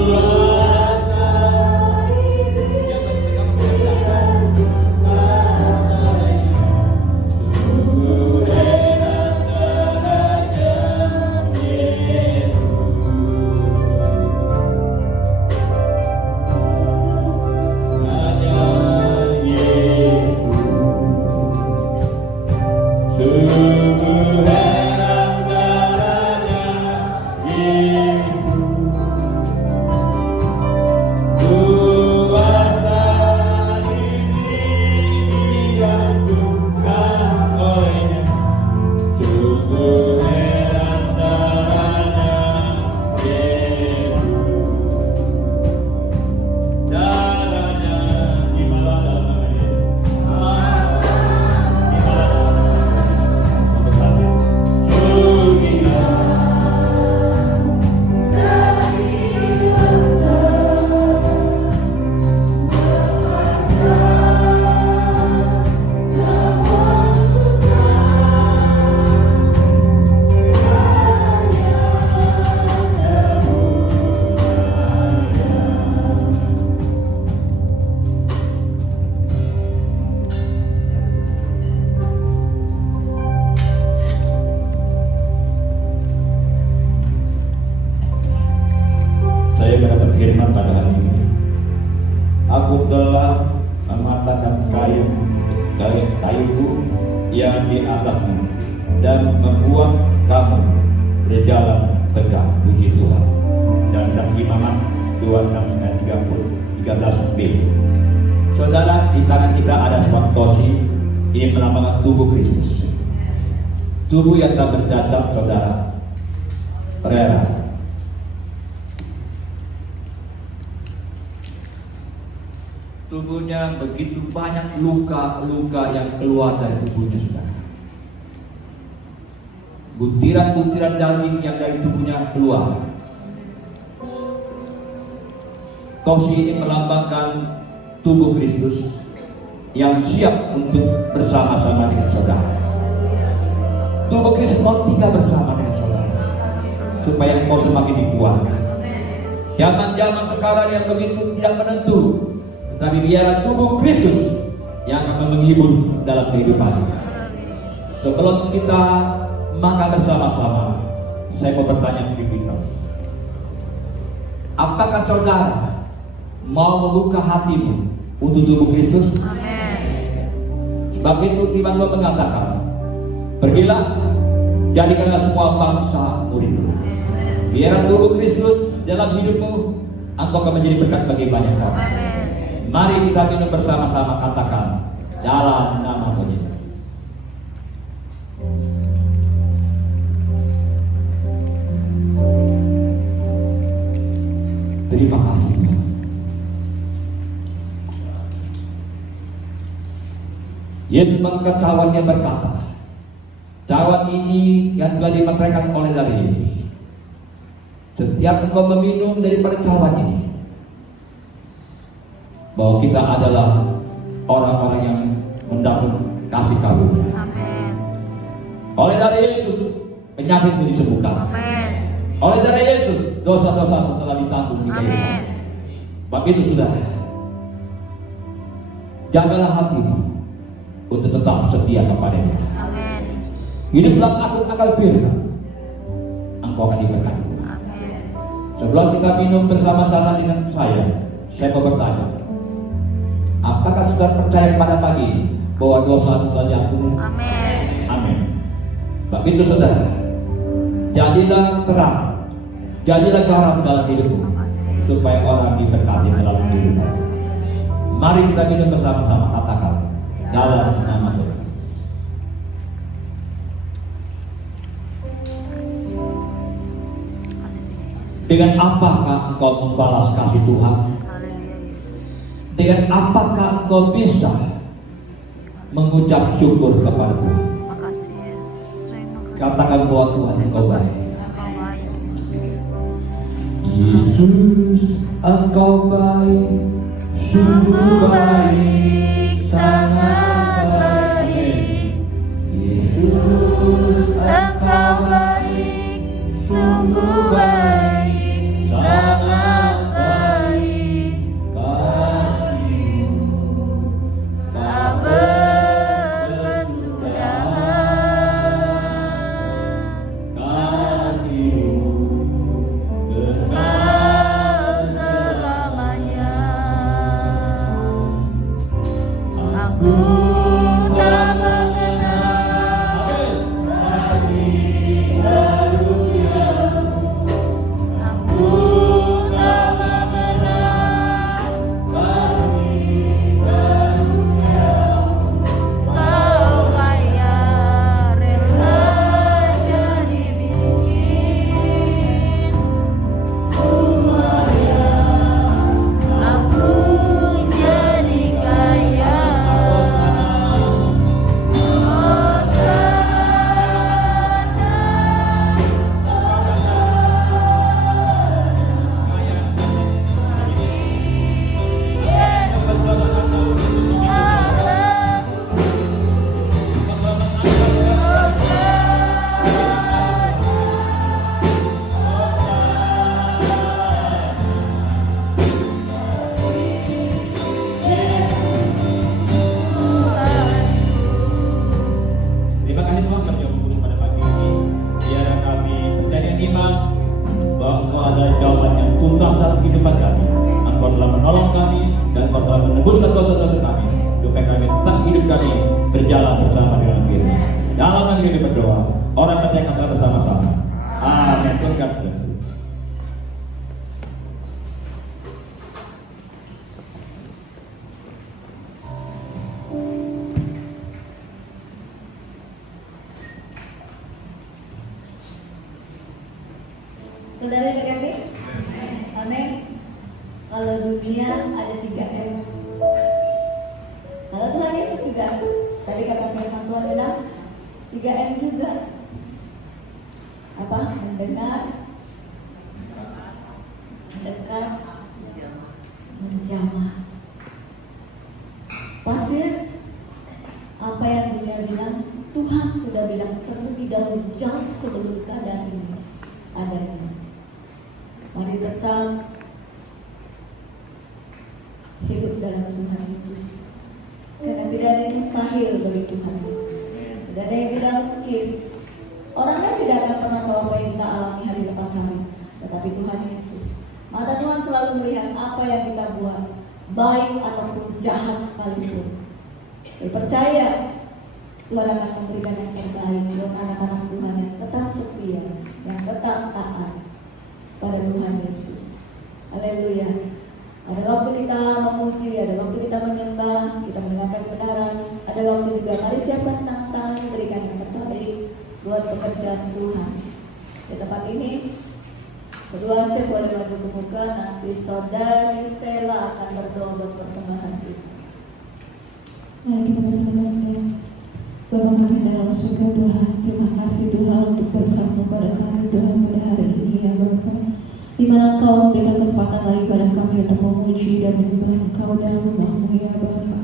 ini dilakukan olehnya. Sungguh heran darahnya Yesus. Darahnya di mana darahnya? Di mana darahnya? Saya mendapat firman pada hari ini. Aku telah mematahkan kayuku yang di atasmu dan membuat kamu berjalan tegak. Puji Tuhan. Dan Imamat 26:13b. Saudara, di tangan kita ada suatu tosi. Ini melambangkan tubuh Kristus. Tubuh yang tak bercacat, saudara. Rela. Tubuhnya begitu banyak luka-luka yang keluar dari tubuhnya, saudara. Butiran-butiran daging yang dari tubuhnya keluar. Tosi ini melambangkan tubuh Kristus yang siap untuk bersama-sama dengan saudara. Tubuh Kristus mau tinggal bersama dengan saudara, supaya engkau semakin dikuatkan. Zaman-zaman sekarang yang begitu tidak menentu, tapi biarlah tubuh Kristus yang akan menghibur dalam kehidupan. Sebelum kita makan bersama-sama, saya mau bertanya kepada kita, apakah saudara mau membuka hatimu untuk tubuh Kristus? Amin. Sebab itu Firman Tuhan mengatakan, pergilah, jadikanlah semua bangsa muridku. Biarlah tubuh Kristus dalam hidupmu, engkau akan menjadi berkat bagi banyak orang. Amin. Mari kita minum bersama-sama, katakan dalam nama Tuhan. Terima kasih. Yesus mengangkat cawannya berkata, cawan ini yang telah dimeteraikan oleh dari Yesus. Setiap engkau meminum daripada cawan ini, bahwa kita adalah orang-orang yang mendapat kasih karunia. Amin. Oleh dari Yesus, penyakitmu disembuhkan. Amin. Oleh dari Yesus, dosa-dosamu telah ditanggung di kayu. Amin. Sebab itu sudah, jagalah hatimu untuk tetap setia kepadanya. Amin. Hiduplah takut akan firman, engkau akan diberkati. Amin. Sebelum kita minum bersama-sama dengan saya mau bertanya, apakah sudah percaya pada pagi ini bahwa dosa itu telah diampuni? Amin. Amin. Sebab itu saudara, jadilah terang, jadilah garam dalam hidupmu, supaya orang diberkati melalui kehidupan. Mari kita minum bersama-sama, katakan dalam nama Tuhan. Dengan apakah engkau membalas kasih Tuhan? Haleluya Yesus. Dengan apakah engkau bisa mengucap syukur kepada Tuhan? Makasih Yesus. Terima kasih. Katakan bahwa Tuhan engkau baik. Engkau baik. Yesus, engkau baik, sungguh baik, sangat baik. Yesus, engkau baik, sungguh baik, sangat baik. Kasih-Mu tak berkesudahan, Kasih-Mu kekal selamanya. Aku tak mengenal kasih karunia-Mu. Aku tak mengenal kasih karunia-Mu. Kau kaya rela jadi miskin supaya aku jadi kaya. Terima kasih Tuhan kami bersyukur pada pagi ini. Biarlah kami percaya iman bahwa Engkau adalah jawaban yang tuntas dalam kehidupan kami. Engkau telah menolong kami dan Engkau telah menebuskan dosa-dosa kami supaya kami tetap hidup kami berjalan bersama dengan firman. Dalam nama kami berdoa. Orang percaya kata bersama-sama. Amin. Tuhan kami. Saudara yang terkasih, amin. Kalau dunia ada 3M. Kalau Tuhan Yesus juga, tadi kata firman Tuhan bilang 3M juga. Apa? Mendengar, mendekat, menjamah. Pasti apa yang dunia bilang, Tuhan sudah bilang terlebih dahulu jauh sebelum keadaan ini adanya. Mari tetap hidup dalam Tuhan Yesus, karena tidak ada yang mustahil bagi Tuhan Yesus. Tidak ada yang tidak mungkin. Orangnya tidak akan pernah tahu apa yang kita alami hari lepas hari, tetapi Tuhan Yesus, mata Tuhan selalu melihat apa yang kita buat, baik ataupun jahat sekalipun. Percaya Tuhan akan memberikan yang terbaik buat anak-anak Tuhan yang tetap setia, yang tetap taat pada Tuhan Yesus. Haleluya. Ada waktu kita memuji, ada waktu kita menyembah, kita mendengarkan kebenaran, ada waktu juga mari siapkan tangan, berikan yang terbaik buat pekerjaan Tuhan. Di tempat ini berdua saya boleh maju ke muka, nanti saudari Sela akan berdoa buat persembahan kita. Mari kita bersama berdoa. Bapa kami dalam surga Tuhan, terima kasih Tuhan untuk berkat-Mu pada kami Tuhan pada hari ini ya Bapa. Di mana Engkau memberikan kesempatan lagi pada kami untuk memuji dan menyembah Engkau dalam rumah-Mu ya Bapa.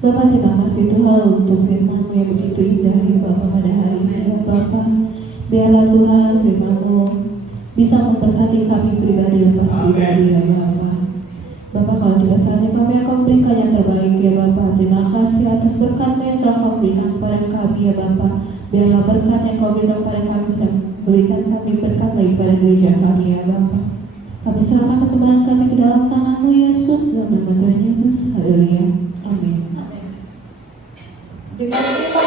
Bapa terima kasih Tuhan untuk firman-Mu yang begitu indah ya Bapa pada hari ini ya Bapa. Biarlah Tuhan firman-Mu bisa memberkati kami pribadi lepas pribadi ya Bapa. Bapak kalau tidak salah kami akan memberikan yang terbaik ya Bapak. Terima kasih atas berkat-Mu yang telah Kau berikan kepada kami ya Bapak. Biarlah berkat yang Kau berikan kepada kami bisa berikan kami berkat lagi pada gereja kami ya Bapak. Kami serahkan persembahan kami ke dalam tangan-Mu Yesus, dalam nama Tuhan Yesus. Haleluya. Amin. Dengan kita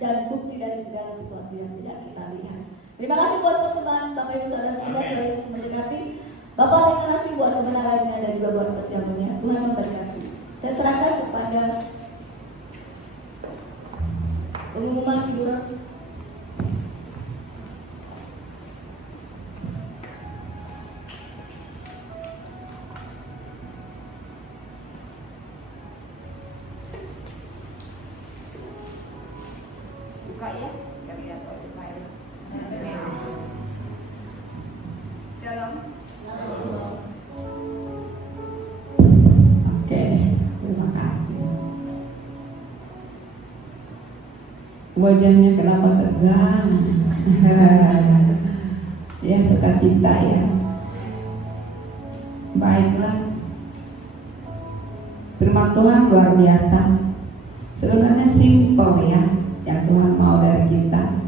dan bukti dari segala sesuatu yang tidak kita lihat. Terima kasih buat persembahan Bapak Ibu Saudara-saudara yang Yesus memberkati. Bapak terima kasih buat kebenarannya dan juga buat perjamuannya. Tuhan memberkati. Saya serahkan kepada pengumuman figurasi. Buka ya, kami lihat oleh saya. Shalom. Oke, terima kasih. Wajahnya kenapa tegang? ya sukacita ya. Baiklah, firman Tuhan luar biasa. Sebenarnya simpel ya, yang Tuhan mau dari kita.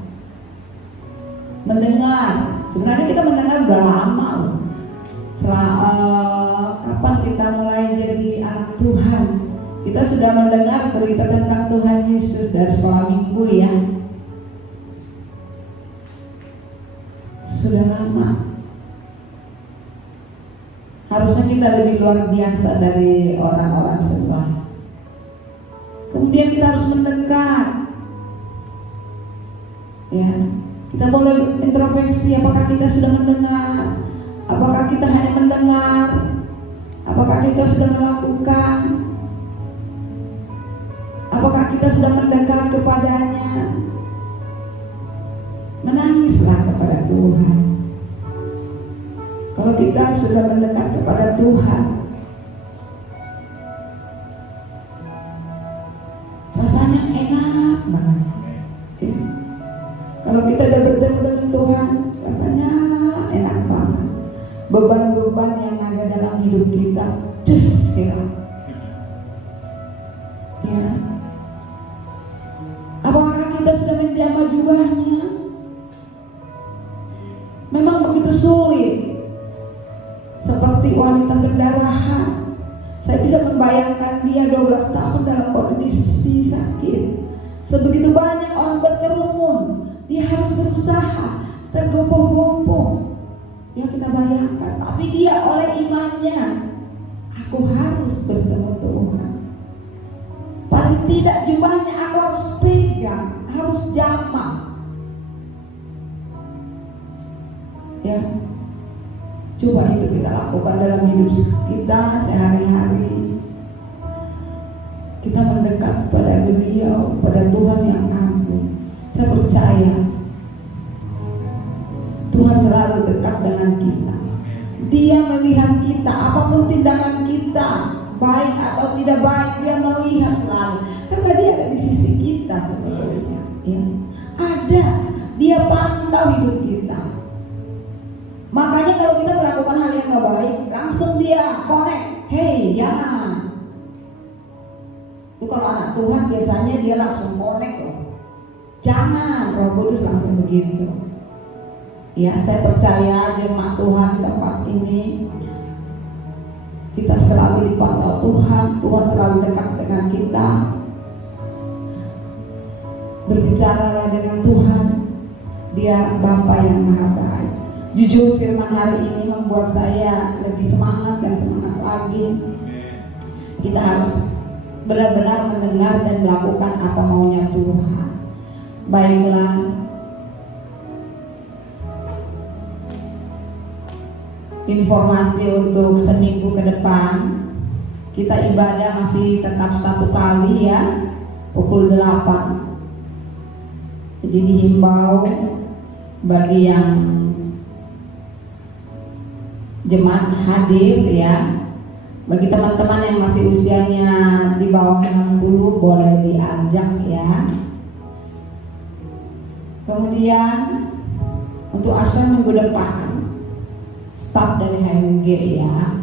Mendengar, sebenarnya kita mendengar udah lama loh. Kapan kita mulai jadi anak Tuhan? Kita sudah mendengar berita tentang Tuhan Yesus dari sekolah minggu ya. Sudah lama. Harusnya kita lebih luar biasa dari orang-orang sebelah. Kemudian kita harus mendekat. Ya, kita boleh introspeksi, apakah kita sudah mendengar? Apakah kita hanya mendengar? Apakah kita sudah melakukan? Apakah kita sudah mendekat kepadanya? Menangislah kepada Tuhan. Kalau kita sudah mendekat kepada Tuhan, rasanya enak banget. Ya. Kalau kita sudah bertemu dengan Tuhan, rasanya enak banget. Beban-beban yang ada dalam hidup kita, cus hilang. Ya. Apakah kita sudah menjamah jubahnya? Memang begitu sulit. Seperti wanita pendarahan. Saya bisa membayangkan dia 12 tahun dalam kondisi sakit. Sebegitu banyak orang berkerumun. Dia harus berusaha, tergopoh-gopoh. Ya kita bayangkan. Tapi dia oleh imannya, aku harus bertemu Tuhan. Paling tidak jubahnya aku harus pegang, harus jamah. Ya, coba itu kita lakukan dalam hidup kita sehari-hari. Kita mendekat pada Beliau, pada Tuhan yang agung. Saya percaya Tuhan selalu dekat dengan kita. Dia melihat kita, apapun tindakan kita, baik atau tidak baik, Dia melihat selalu. Karena Dia ada di sisi kita sebetulnya. Ya. Ada, Dia pantau hidup kita. Makanya kalau kita melakukan hal yang gak baik, langsung Dia connect. Hey, jangan. Itu kalau anak Tuhan biasanya dia langsung connect loh. Jangan, Roh Kudus langsung begitu. Ya, saya percaya jemaat Tuhan di tempat ini kita selalu dipantau Tuhan. Tuhan selalu dekat dengan kita. Berbicaralah dengan Tuhan. Dia Bapa yang Maha Baik. Jujur firman hari ini membuat saya lebih semangat dan semangat lagi. Kita harus benar-benar mendengar dan melakukan apa maunya Tuhan. Baiklah, informasi untuk seminggu ke depan. Kita ibadah masih tetap 1 kali ya, pukul 8. Jadi dihimbau bagi yang jemaat hadir ya. Bagi teman-teman yang masih usianya di bawah 60 boleh diajak ya. Kemudian untuk asyar minggu depan staf dari HMG ya.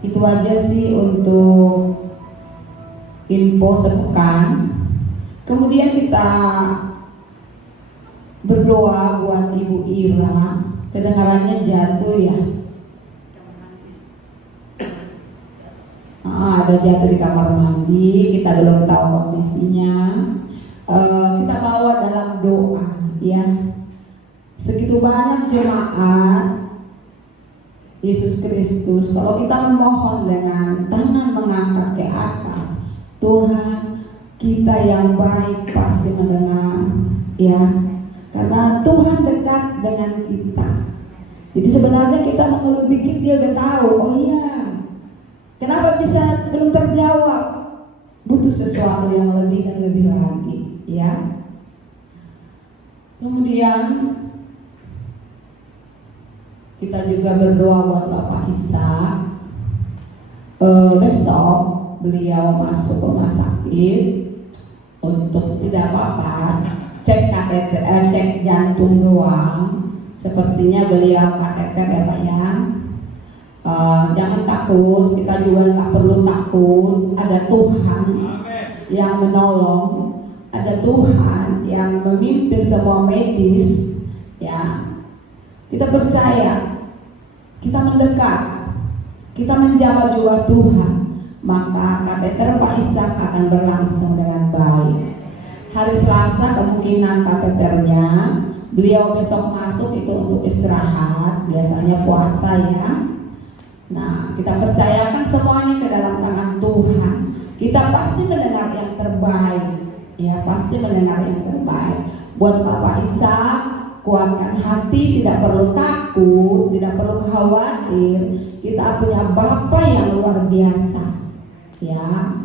Itu aja sih untuk info sepekan. Kemudian kita berdoa buat Ibu Ira. Kedengarannya jatuh ya. Ada jatuh di kamar mandi. Kita belum tahu kondisinya. Kita bawa dalam doa ya. Segitu banyak jemaat Yesus Kristus. Kalau kita memohon dengan tangan mengangkat ke atas, Tuhan kita yang baik pasti mendengar ya. Karena Tuhan dekat dengan kita. Jadi sebenarnya kita mengeluh dikit Dia udah tahu. Oh iya, kenapa bisa belum terjawab? Butuh sesuatu yang lebih dan lebih lagi ya. Kemudian kita juga berdoa buat Bapak Isa. Besok beliau masuk rumah sakit untuk tidak apa-apa, cek kateter, cek jantung doang. Sepertinya beliau kateter ya Pak ya. Jangan takut, kita juga nggak perlu takut. Ada Tuhan yang menolong, ada Tuhan yang memimpin semua medis. Ya, kita percaya, kita mendekat, kita menjamah jiwa Tuhan, maka kateter Pak Ishak akan berlangsung dengan baik. Hari Selasa kemungkinan kateternya, beliau besok masuk itu untuk istirahat, biasanya puasa ya. Nah, kita percayakan semuanya ke dalam tangan Tuhan. Kita pasti mendengar yang terbaik, ya pasti mendengar yang terbaik. Buat Bapak Ishak, kuatkan hati, tidak perlu takut, tidak perlu khawatir. Kita punya Bapa yang luar biasa, ya.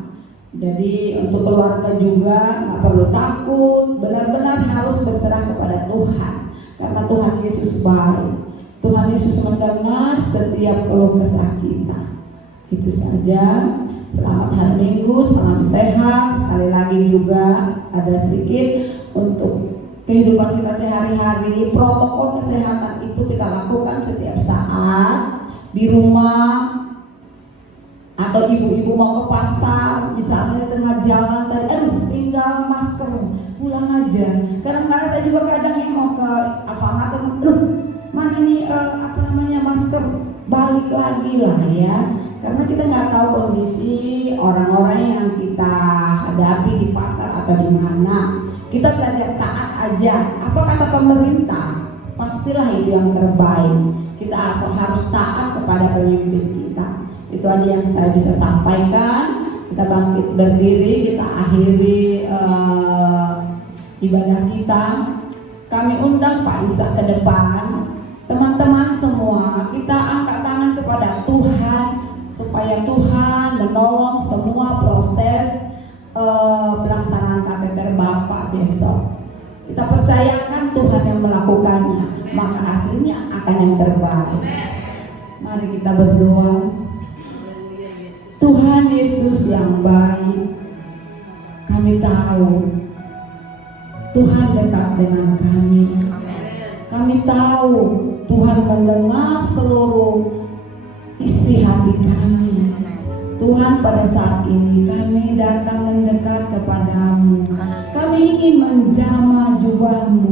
Jadi untuk keluarga juga nggak perlu takut, benar-benar harus berserah kepada Tuhan, karena Tuhan Yesus baik. Tuhan Yesus mendengar setiap keluh kesah kita. Itu saja. Selamat hari Minggu, salam sehat. Sekali lagi juga ada sedikit untuk kehidupan kita sehari-hari. Protokol kesehatan itu kita lakukan setiap saat di rumah, atau ibu-ibu mau ke pasar, misalnya di tengah jalan tadi, tinggal masker, pulang aja. Kadang-kadang saya juga kadang yang mau ke Alfamart, mana ini masker, balik lagi lah ya. Karena kita nggak tahu kondisi orang-orang yang kita hadapi di pasar atau di mana. Kita belajar taat aja. Apa kata pemerintah? Pastilah itu yang terbaik. Kita harus taat kepada pemimpin kita. Itu aja yang saya bisa sampaikan. Kita bangkit berdiri, kita akhiri ibadah kita. Kami undang Pak Ishak ke depan. Teman-teman semua, kita angkat tangan kepada Tuhan supaya Tuhan menolong semua proses pelaksanaan kateter Bapak besok. Kita percayakan Tuhan yang melakukannya, maka hasilnya akan yang terbaik. Mari kita berdoa. Tuhan Yesus yang baik, kami tahu Tuhan dekat dengan kami. Kami tahu Tuhan mendengar seluruh isi hati kami. Tuhan, pada saat ini kami datang mendekat kepadamu. Kami ingin menjamah jubah-Mu.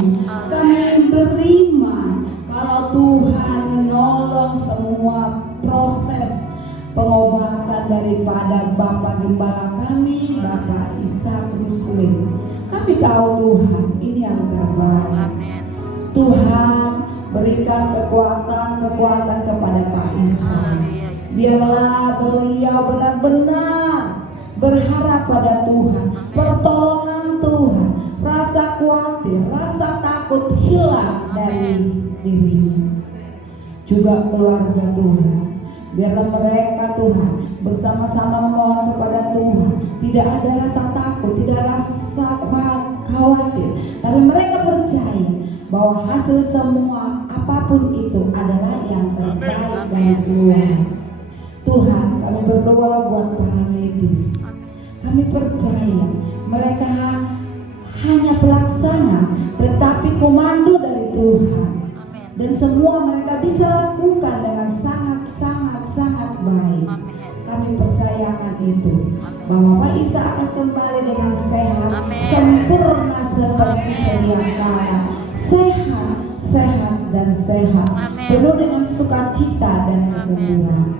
Kami ingin beriman kalau Tuhan menolong semua proses pengobatan daripada Bapak Gembala kami, Bapak Ishak Ruslim. Kami tahu Tuhan, ini yang terbaik. Tuhan, berikan kekuatan kepada Pak Ishak. Biarlah beliau benar-benar berharap pada Tuhan, pertolongan Tuhan, rasa khawatir, rasa takut hilang dari dirinya. Juga keluarga Tuhan, biarlah mereka Tuhan bersama-sama memohon kepada Tuhan. Tidak ada rasa takut, tidak rasa khawatir, tapi mereka percaya bahwa hasil semua apapun itu adalah yang terbaik dari Tuhan. Tuhan, kami berdoa buat para medis. Kami percaya mereka hanya pelaksana, tetapi komando dari Tuhan. Dan semua mereka bisa lakukan dengan sangat baik. Kami percayakan itu, bahwa Pak Ishak akan kembali dengan sehat, sempurna seperti sedia kala. Sehat dan sehat, penuh dengan sukacita dan kegembiraan.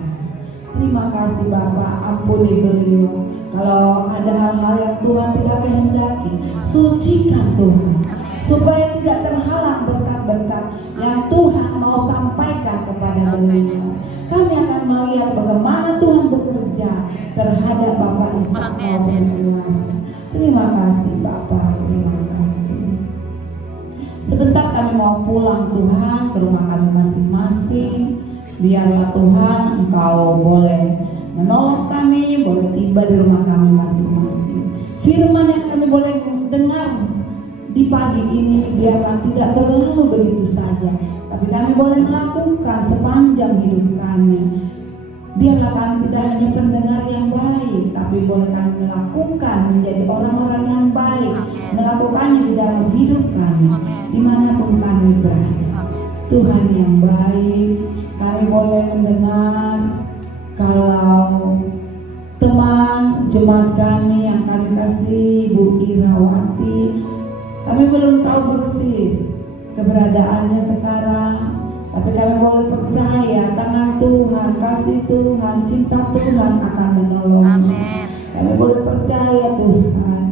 Terima kasih Bapak, ampuni beliau. Kalau ada hal-hal yang Tuhan tidak kehendaki, sucikan Tuhan, supaya tidak terhalang berkat-berkat yang Tuhan mau sampaikan kepada beliau. Kami akan melihat bagaimana Tuhan bekerja terhadap Bapak Ishak maupun keluarga. Terima kasih Bapak, terima kasih. Sebentar kami mau pulang Tuhan ke rumah kami masing-masing. Biarlah Tuhan Engkau boleh menolong kami, boleh tiba di rumah kami masing-masing. Firman yang kami boleh dengar di pagi ini biarlah tidak berlalu begitu saja, tapi kami boleh melakukan sepanjang hidup kami. Biarlah kami tidak hanya pendengar yang baik, tapi boleh kami melakukan menjadi orang-orang yang baik, melakukannya di dalam hidup kami, dimanapun kami berada. Tuhan yang baik. Kami boleh mendengar kalau teman jemaat kami yang kami kasih, Bu Irawati, kami belum tahu persis keberadaannya sekarang, tapi kami boleh percaya tangan Tuhan, kasih Tuhan, cinta Tuhan akan menolong. Amin. Kami boleh percaya Tuhan,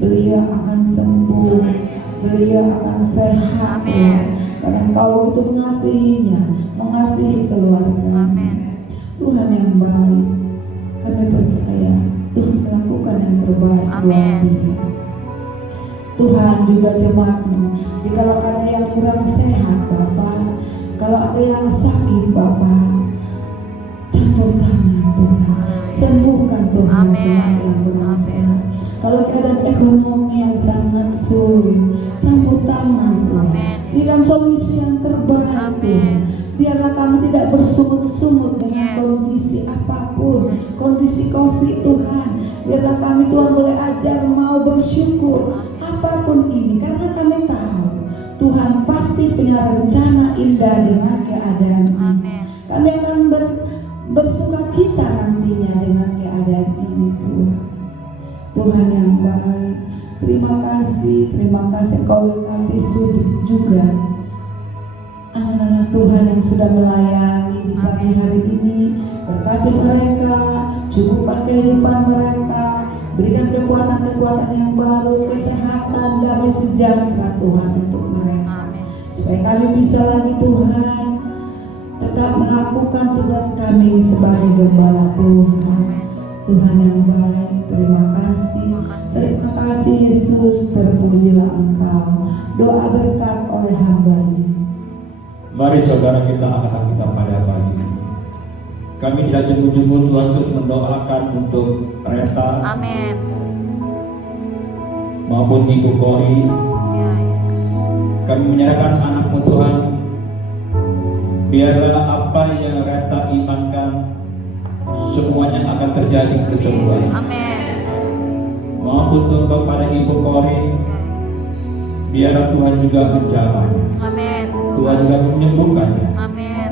beliau akan sembuh, beliau akan sehat. Amin. Karena Engkau begitu mengasihinya, mengasihi keluarga. Amin. Tuhan yang baik, kami percaya Tuhan melakukan yang terbaik buat Amin. dia. Tuhan juga jemaat-Mu, jikalau ada yang kurang sehat Bapak, kalau ada yang sakit Bapak, campur tangan Tuhan, sembuhkan Tuhan Amin. jemaat yang kurang Amin. sehat. Kalau keadaan ekonomi yang sangat sulit, campur tangan Tuhan, Amin. berikan solusi yang terbaik Amin. Tuhan. Biarlah kami tidak bersungut-sungut dengan Yes. kondisi apapun, kondisi COVID Tuhan. Biarlah kami Tuhan boleh ajar mau bersyukur apapun ini, karena kami tahu Tuhan pasti punya rencana indah dengan keadaan ini. Amin. Kami akan bersuka cita nantinya dengan keadaan ini Tuhan. Tuhan yang baik, terima kasih Kau berkati juga anak-anak Tuhan yang sudah melayani di pagi hari ini. Berkati mereka, cukupkan kehidupan mereka, berikan kekuatan-kekuatan yang baru, kesehatan, damai sejahtera Tuhan untuk mereka, Amin. supaya kami bisa lagi Tuhan tetap melakukan tugas kami sebagai gembala Tuhan. Tuhan yang baik, terima kasih Yesus, terpujilah Engkau. Doa berkat oleh hamba-Nya. Mari saudara kita angkat kita pada pagi ini. Kami tidak jemu-jemu Tuhan untuk mendoakan untuk Reta Amin. maupun Ibu Kori. Ya, yes. Kami menyerahkan anak-Mu Tuhan. Biarlah apa yang Reta imankan semuanya akan terjadi kesembuhan. Amin. Maupun Tuhan kepada Ibu Kori, biarlah Tuhan juga menjamahnya. Amin. Tuhan juga menyembuhkannya. Amin.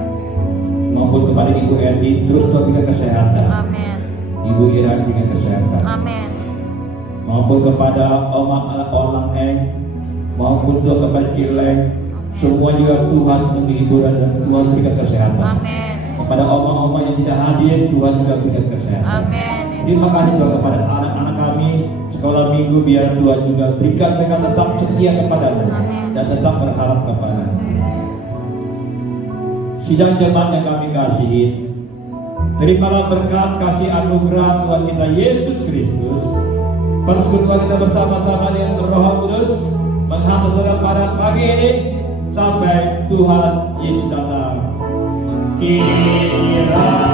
Maupun kepada Ibu Erdi, terus Tuhan berikan kesehatan. Amin. Ibu Ira berikan kesehatan. Amin. Maupun kepada Omang Eng, maupun Tuhan kepada Cileng, semua juga Tuhan menghibur dan Tuhan berikan kesehatan. Amin. Kepada omang-omang yang tidak hadir, Tuhan juga berikan kesehatan. Amin. Terima kasih Tuhan kepada anak-anak kami sekolah minggu, biar Tuhan juga berikan mereka tetap setia kepada-Mu dan tetap berharap kepada-Mu. Sidang jemaat yang kami kasihi, terimalah berkat kasih anugerah Tuhan kita Yesus Kristus, persekutuan kita bersama-sama dengan Roh Kudus menghantar saudara pada pagi ini sampai Tuhan Yesus datang. Kira